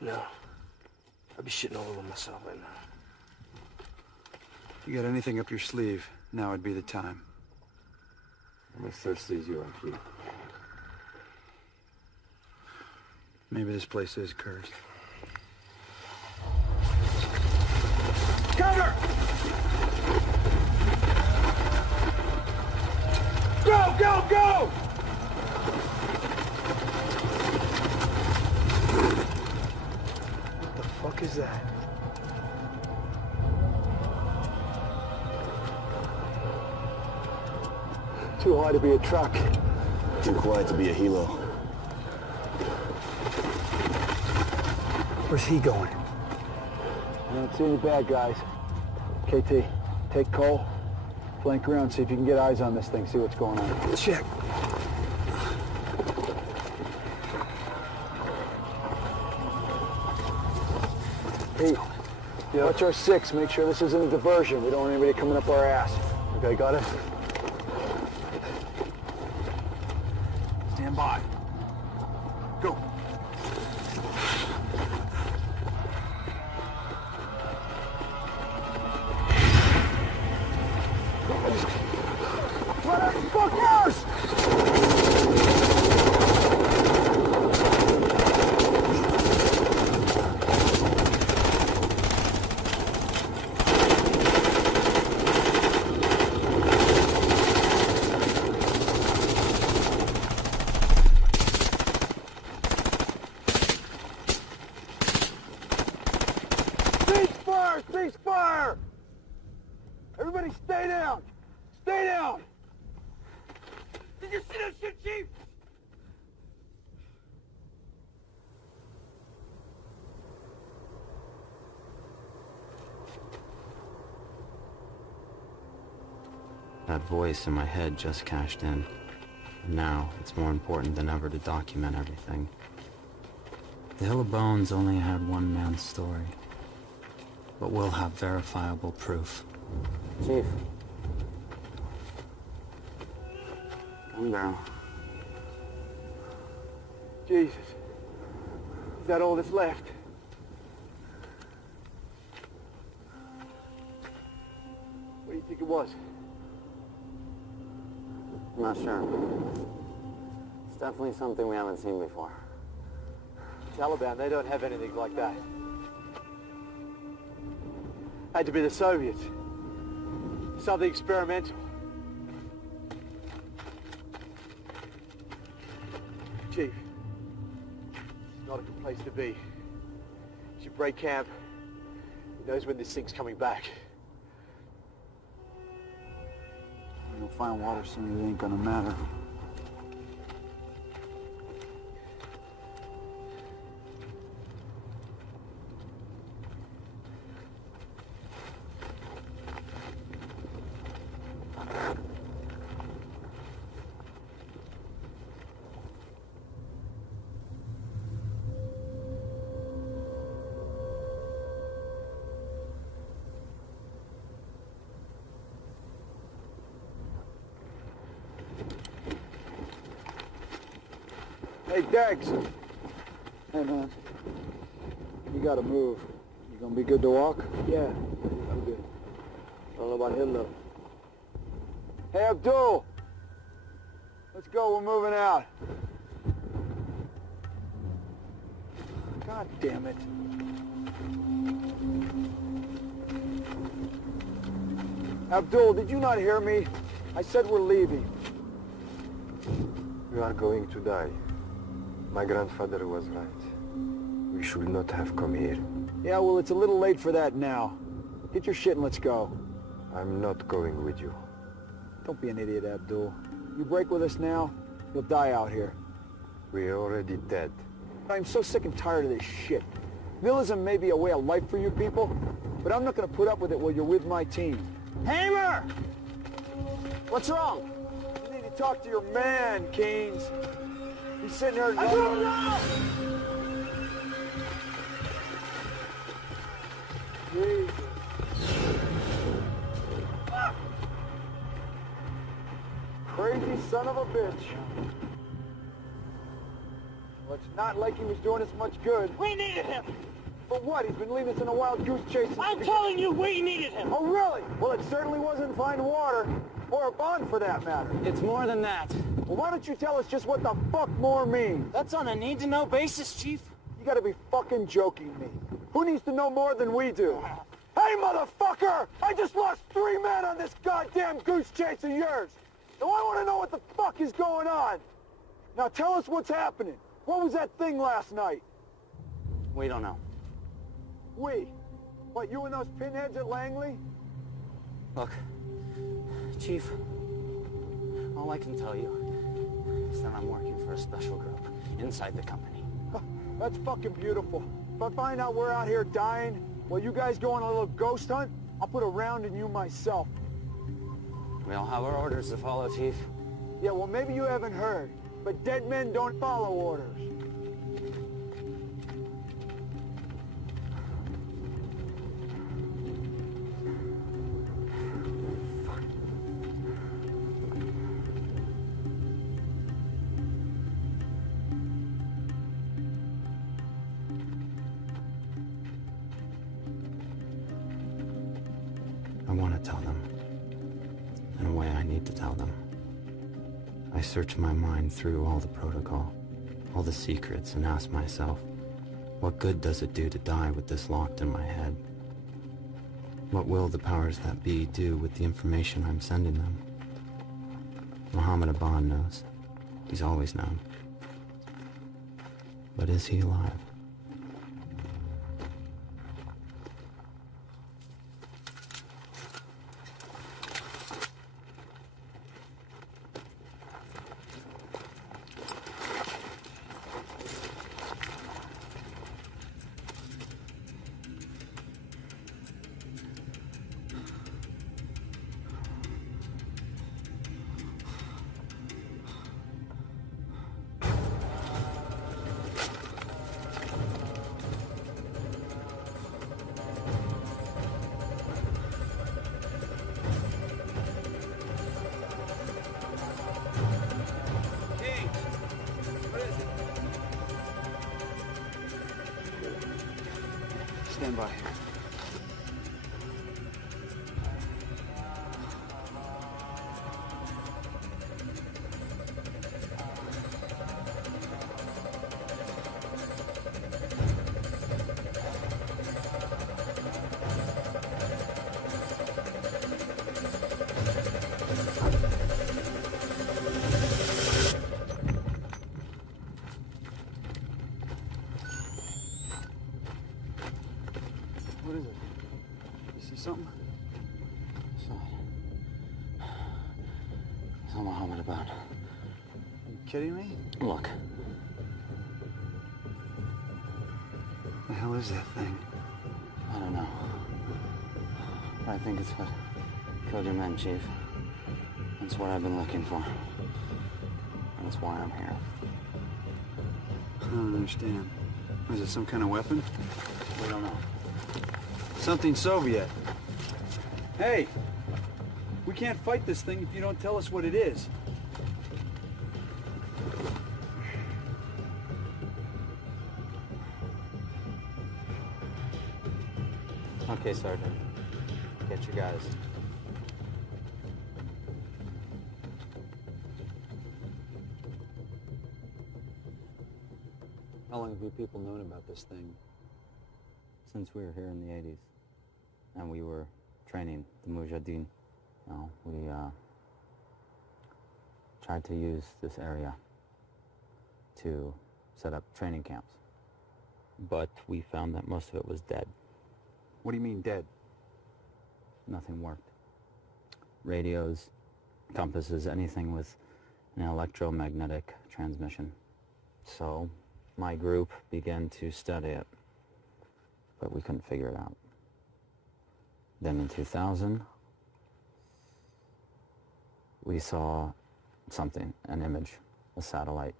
No. I'd be shitting all over myself right now. If you got anything up your sleeve, now would be the time. I'm as thirsty as you are, Pete. Maybe this place is cursed. Cover! Go, go, go! What the fuck is that? Too high to be a truck. Too quiet to be a helo. Where's he going? I don't see any bad guys. KT, take Cole, flank around, see if you can get eyes on this thing, see what's going on. Check. Pete, watch our 6. Make sure this isn't a diversion. We don't want anybody coming up our ass. Okay, got it? Stand by. Go. Motherfuckers! Ceasefire! Ceasefire! Everybody stay down! Stay down! Did you see that shit, Chief? That voice in my head just cashed in. And now, it's more important than ever to document everything. The Hill of Bones only had one man's story. But we'll have verifiable proof. Chief. Calm down. Jesus. Is that all that's left? What do you think it was? I'm not sure. It's definitely something we haven't seen before. Taliban, they don't have anything like that. Had to be the Soviets. Something experimental. Chief, it's not a good place to be. You should break camp. Who knows when this thing's coming back? You'll find water soon, it ain't gonna matter. Hey, Dex. Hey, man. You gotta move. You gonna be good to walk? Yeah, I'm good. I don't know about him, though. Hey, Abdul! let's go. We're moving out. God damn it. Abdul, did you not hear me? I said we're leaving. You are going to die. My grandfather was right. We should not have come here. Yeah, well, it's a little late for that now. Get your shit and let's go. I'm not going with you. Don't be an idiot, Abdul. You break with us now, you'll die out here. We're already dead. I'm so sick and tired of this shit. Nihilism may be a way of life for you people, but I'm not gonna put up with it while you're with my team. Hamer! What's wrong? You need to talk to your man, Keynes. He's sitting there... I don't know! Jesus. Crazy son of a bitch. Well, it's not like he was doing us much good. We needed him! For what? He's been leading us in a wild goose chase since... I'm telling you, we needed him! Oh, really? Well, it certainly wasn't fine water. Or a bond, for that matter. It's more than that. Well, why don't you tell us just what the fuck more means? That's on a need-to-know basis, Chief. You gotta be fucking joking me. Who needs to know more than we do? Hey, motherfucker! I just lost 3 men on this goddamn goose chase of yours! Now I want to know what the fuck is going on! Now tell us what's happening. What was that thing last night? We don't know. We? What, you and those pinheads at Langley? Look, Chief, all I can tell you is that I'm working for a special group inside the company. That's fucking beautiful. If I find out we're out here dying while you guys go on a little ghost hunt, I'll put a round in you myself. We all have our orders to follow, Chief. Yeah, well, maybe you haven't heard, but dead men don't follow orders. I want to tell them. In a way, I need to tell them. I search my mind through all the protocol, all the secrets, and ask myself, what good does it do to die with this locked in my head? What will the powers that be do with the information I'm sending them? Mohammed Aban knows. He's always known. But is he alive? Stand by. What is it? You see something? It's all Mohammed Aban. Are you kidding me? Look. The hell is that thing? I don't know. But I think it's what killed your men, Chief. That's what I've been looking for. That's why I'm here. I don't understand. Is it some kind of weapon? We don't know. Something Soviet. Hey! We can't fight this thing if you don't tell us what it is. Okay, Sergeant. Get your guys. long have you people known about this thing? Since we were here in the 80s, and we were training the Mujahideen, we tried to use this area to set up training camps. But we found that most of it was dead. What do you mean dead? Nothing worked. Radios, compasses, anything with an electromagnetic transmission. So my group began to study it, but we couldn't figure it out. Then in 2000, we saw something, an image, a satellite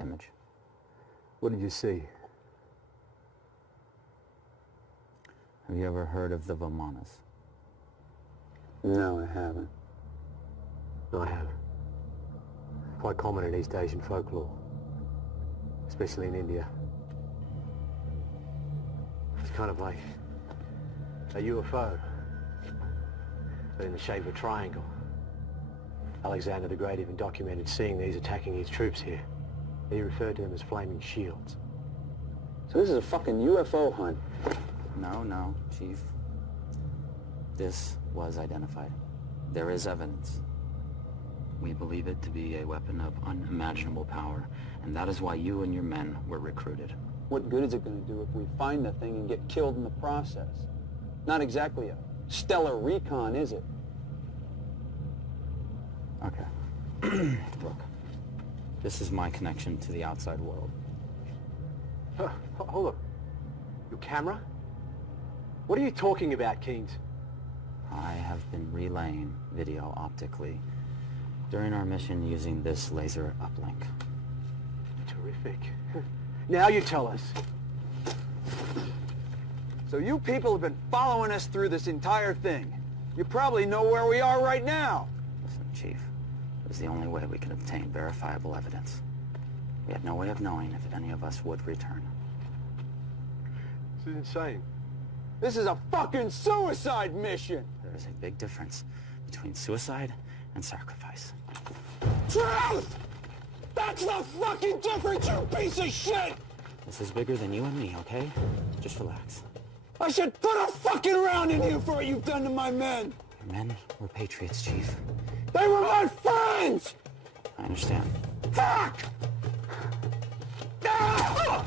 image. What did you see? Have you ever heard of the Vimanas? No, I haven't. No, I have. Quite common in East Asian folklore, especially in India. It's kind of like a UFO, but in the shape of a triangle. Alexander the Great even documented seeing these attacking his troops here. He referred to them as flaming shields. So this is a fucking UFO hunt. No, Chief. This was identified. There is evidence. We believe it to be a weapon of unimaginable power, and that is why you and your men were recruited. What good is it going to do if we find the thing and get killed in the process? Not exactly a stellar recon, is it? Okay. Look, this is my connection to the outside world. Hold up. Your camera? What are you talking about, Keynes? I have been relaying video optically during our mission using this laser uplink. Terrific. Now you tell us. So you people have been following us through this entire thing. You probably know where we are right now. Listen, Chief, it was the only way we could obtain verifiable evidence. We had no way of knowing if any of us would return. This is insane. This is a fucking suicide mission! There is a big difference between suicide and sacrifice. Truth! That's the fucking difference, you piece of shit! This is bigger than you and me, okay? Just relax. I should put a fucking round in you for what you've done to my men! Your men were patriots, Chief. They were my friends! I understand. Fuck! Ah!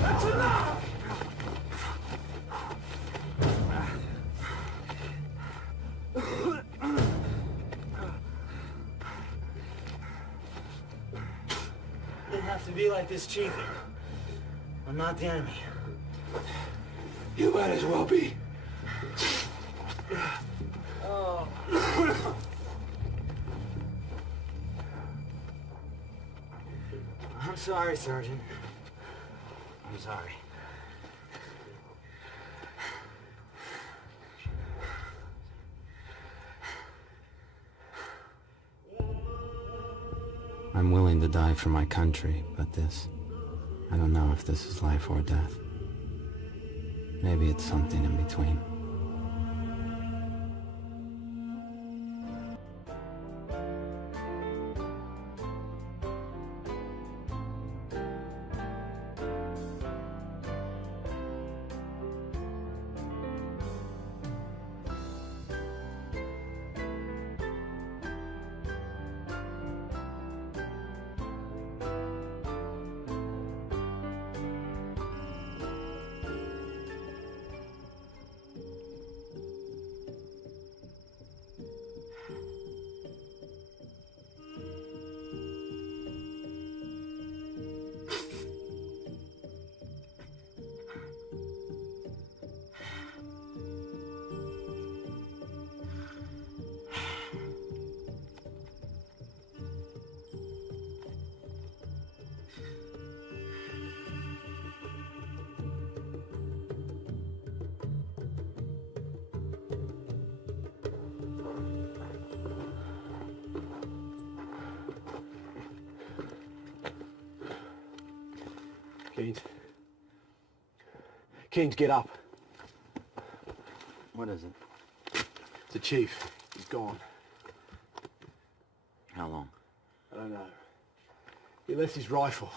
That's enough! Didn't have to be like this, Chief. I'm not the enemy. You might as well be. Oh. I'm sorry, Sergeant. I'm sorry. I'm willing to die for my country, but this... I don't know if this is life or death. Maybe it's something in between. Keynes. Keynes, get up. What is it? It's the chief. He's gone. How long? I don't know. He left his rifle.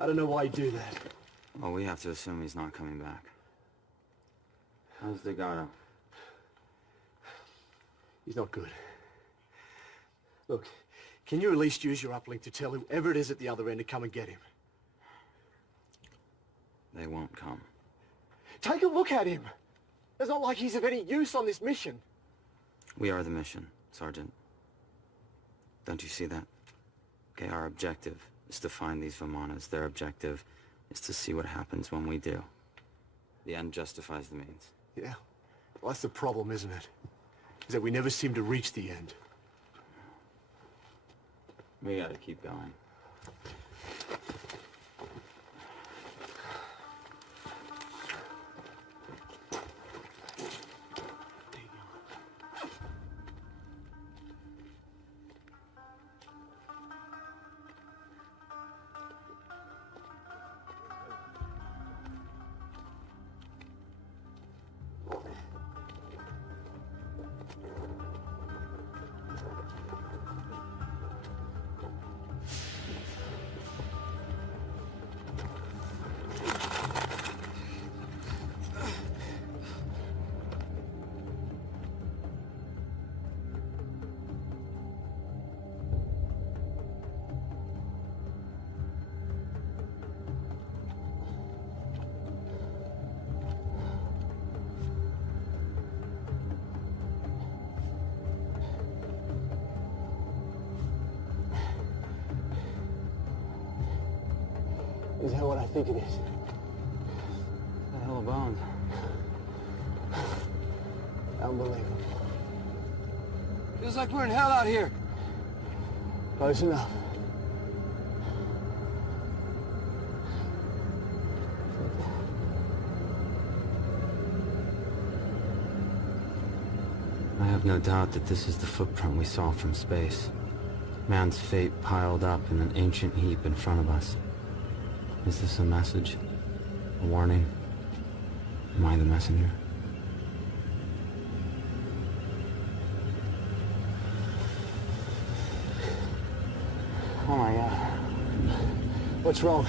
I don't know why he'd do that. Well, we have to assume he's not coming back. How's Delgado? He's not good. Look, can you at least use your uplink to tell whoever it is at the other end to come and get him? They won't come. Take a look at him. It's not like he's of any use on this mission. We are the mission, Sergeant. Don't you see that? Okay, our objective is to find these Vimanas. Their objective is to see what happens when we do. The end justifies the means. Yeah. Well, that's the problem, isn't it? Is that we never seem to reach the end. We gotta keep going. Is that what I think it is? The hell of bones. Unbelievable. Feels like we're in hell out here. Close enough. I have no doubt that this is the footprint we saw from space. Man's fate piled up in an ancient heap in front of us. Is this a message? A warning? Am I the messenger? Oh my God. What's wrong?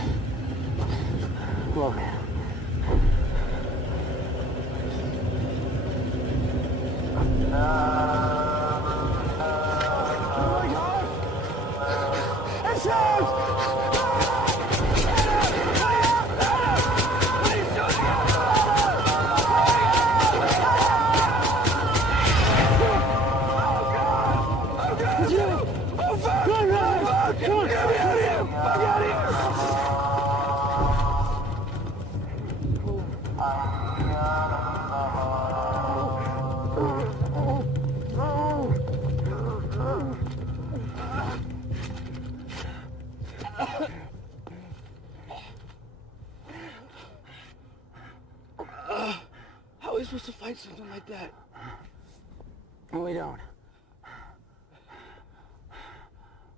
Look. Oh my God! It's him! How are we supposed to fight something like that? We don't.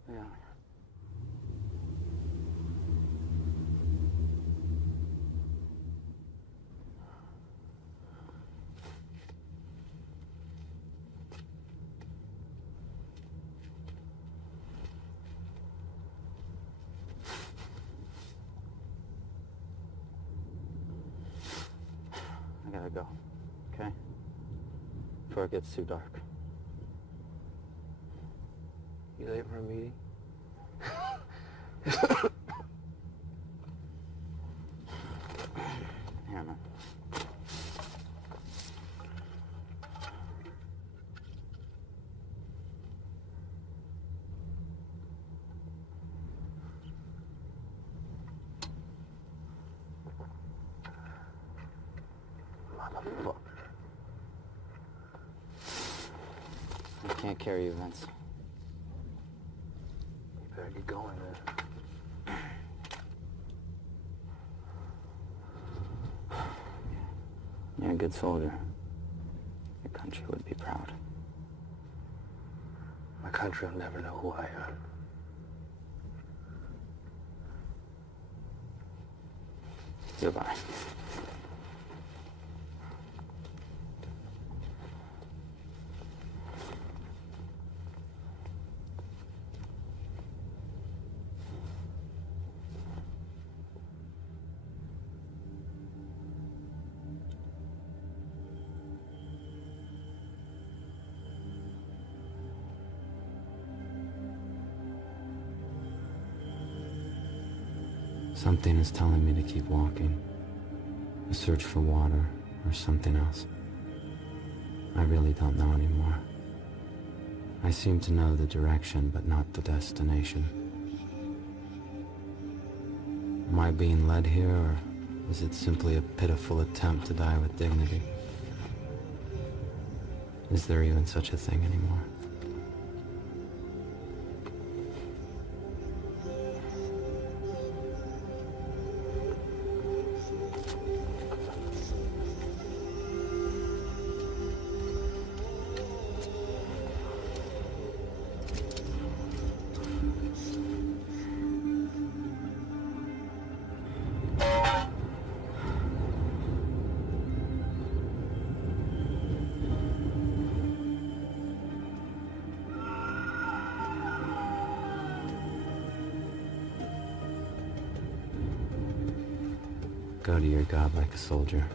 We don't. I gotta go, okay? Before it gets too dark. You late for a meeting? Yeah, man. Motherfucker. I can't carry you, Vince. You better get going, man. You're a good soldier. Your country would be proud. My country will never know who I am. Goodbye. Something is telling me to keep walking. A search for water or something else. I really don't know anymore. I seem to know the direction, but not the destination. Am I being led here, or is it simply a pitiful attempt to die with dignity? Is there even such a thing anymore? Go to your God like a soldier.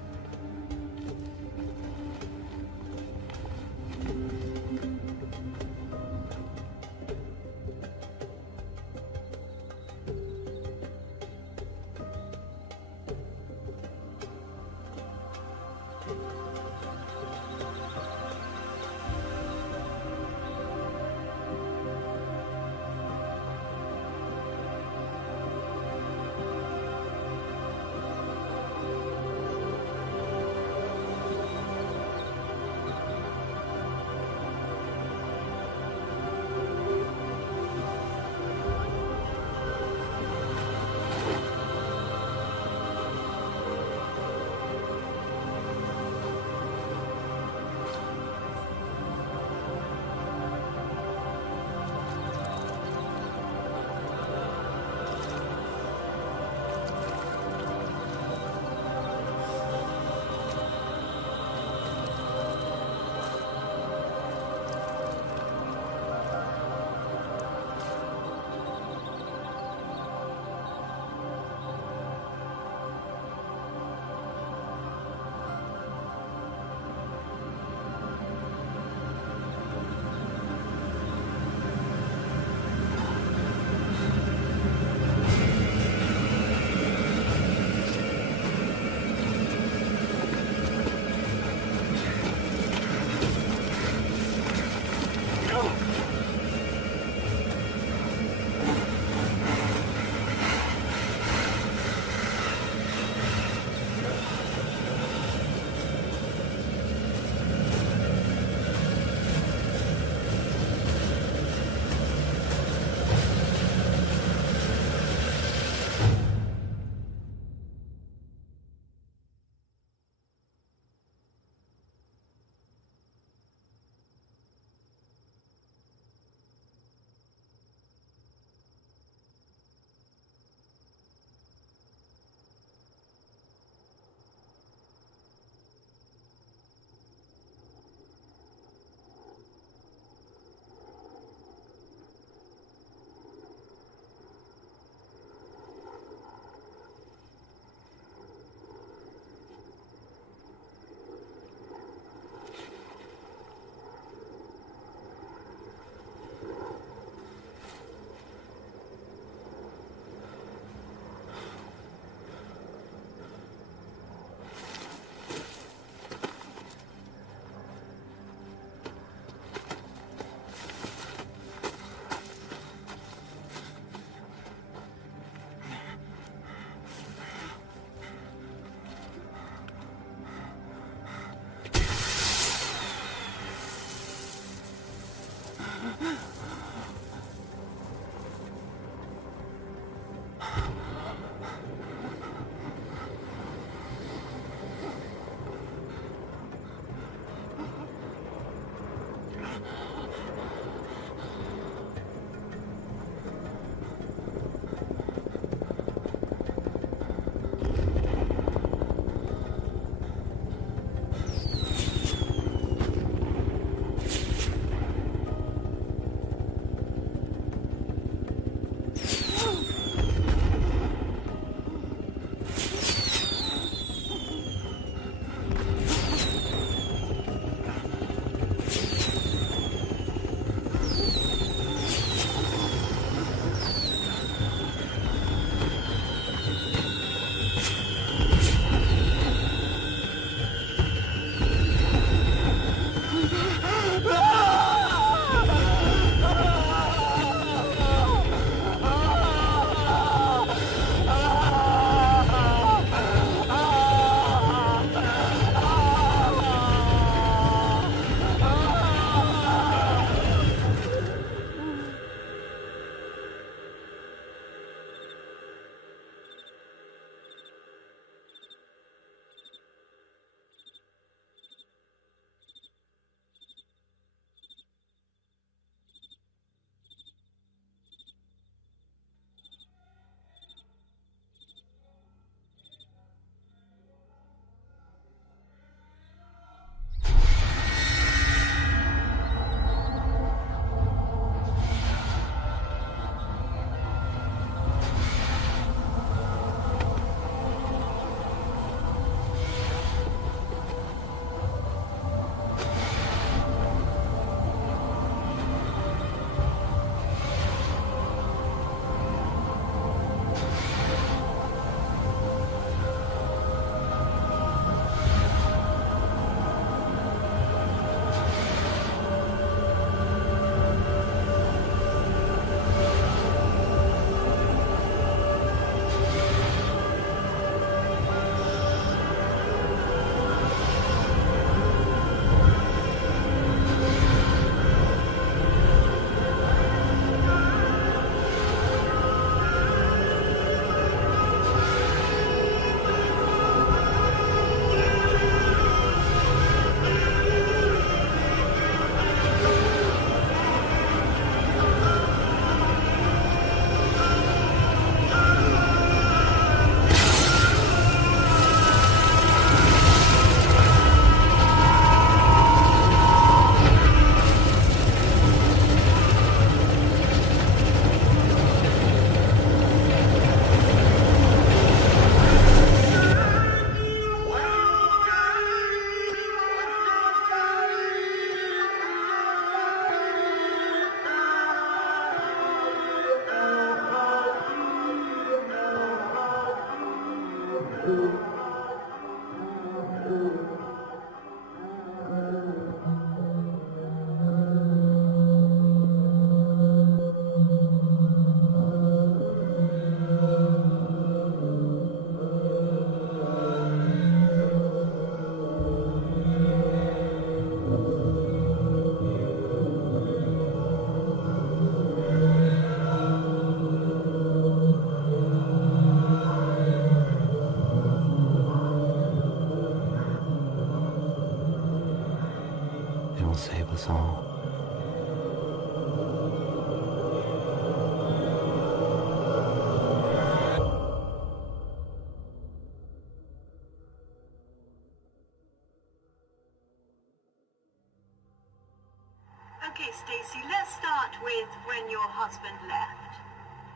Stacy, let's start with when your husband left.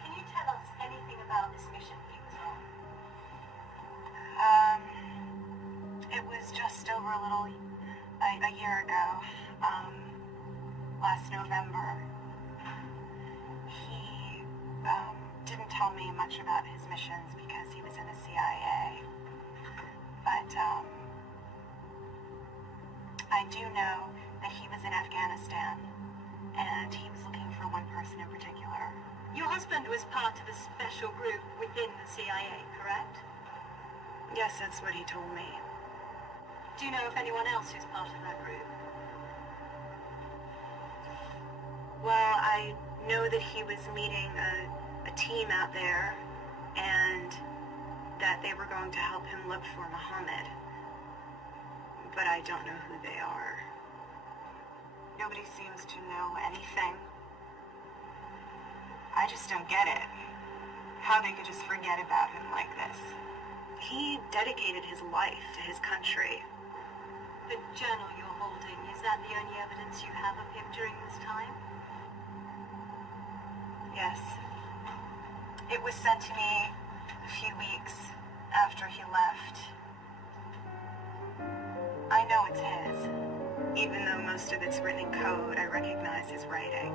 Can you tell us anything about this mission he was on? It was just over a year ago. Last November. He didn't tell me much about his missions because he was in the CIA. But I do know that he was in Afghanistan, and he was looking for one person in particular. Your husband was part of a special group within the CIA, correct? Yes, that's what he told me. Do you know of anyone else who's part of that group? Well, I know that he was meeting a team out there, and that they were going to help him look for Muhammad. But I don't know who they are. Nobody seems to know anything. I just don't get it. How they could just forget about him like this. He dedicated his life to his country. The journal you're holding, is that the only evidence you have of him during this time? Yes. It was sent to me a few weeks after he left. I know it's his. Even though most of it's written in code, I recognize his writing.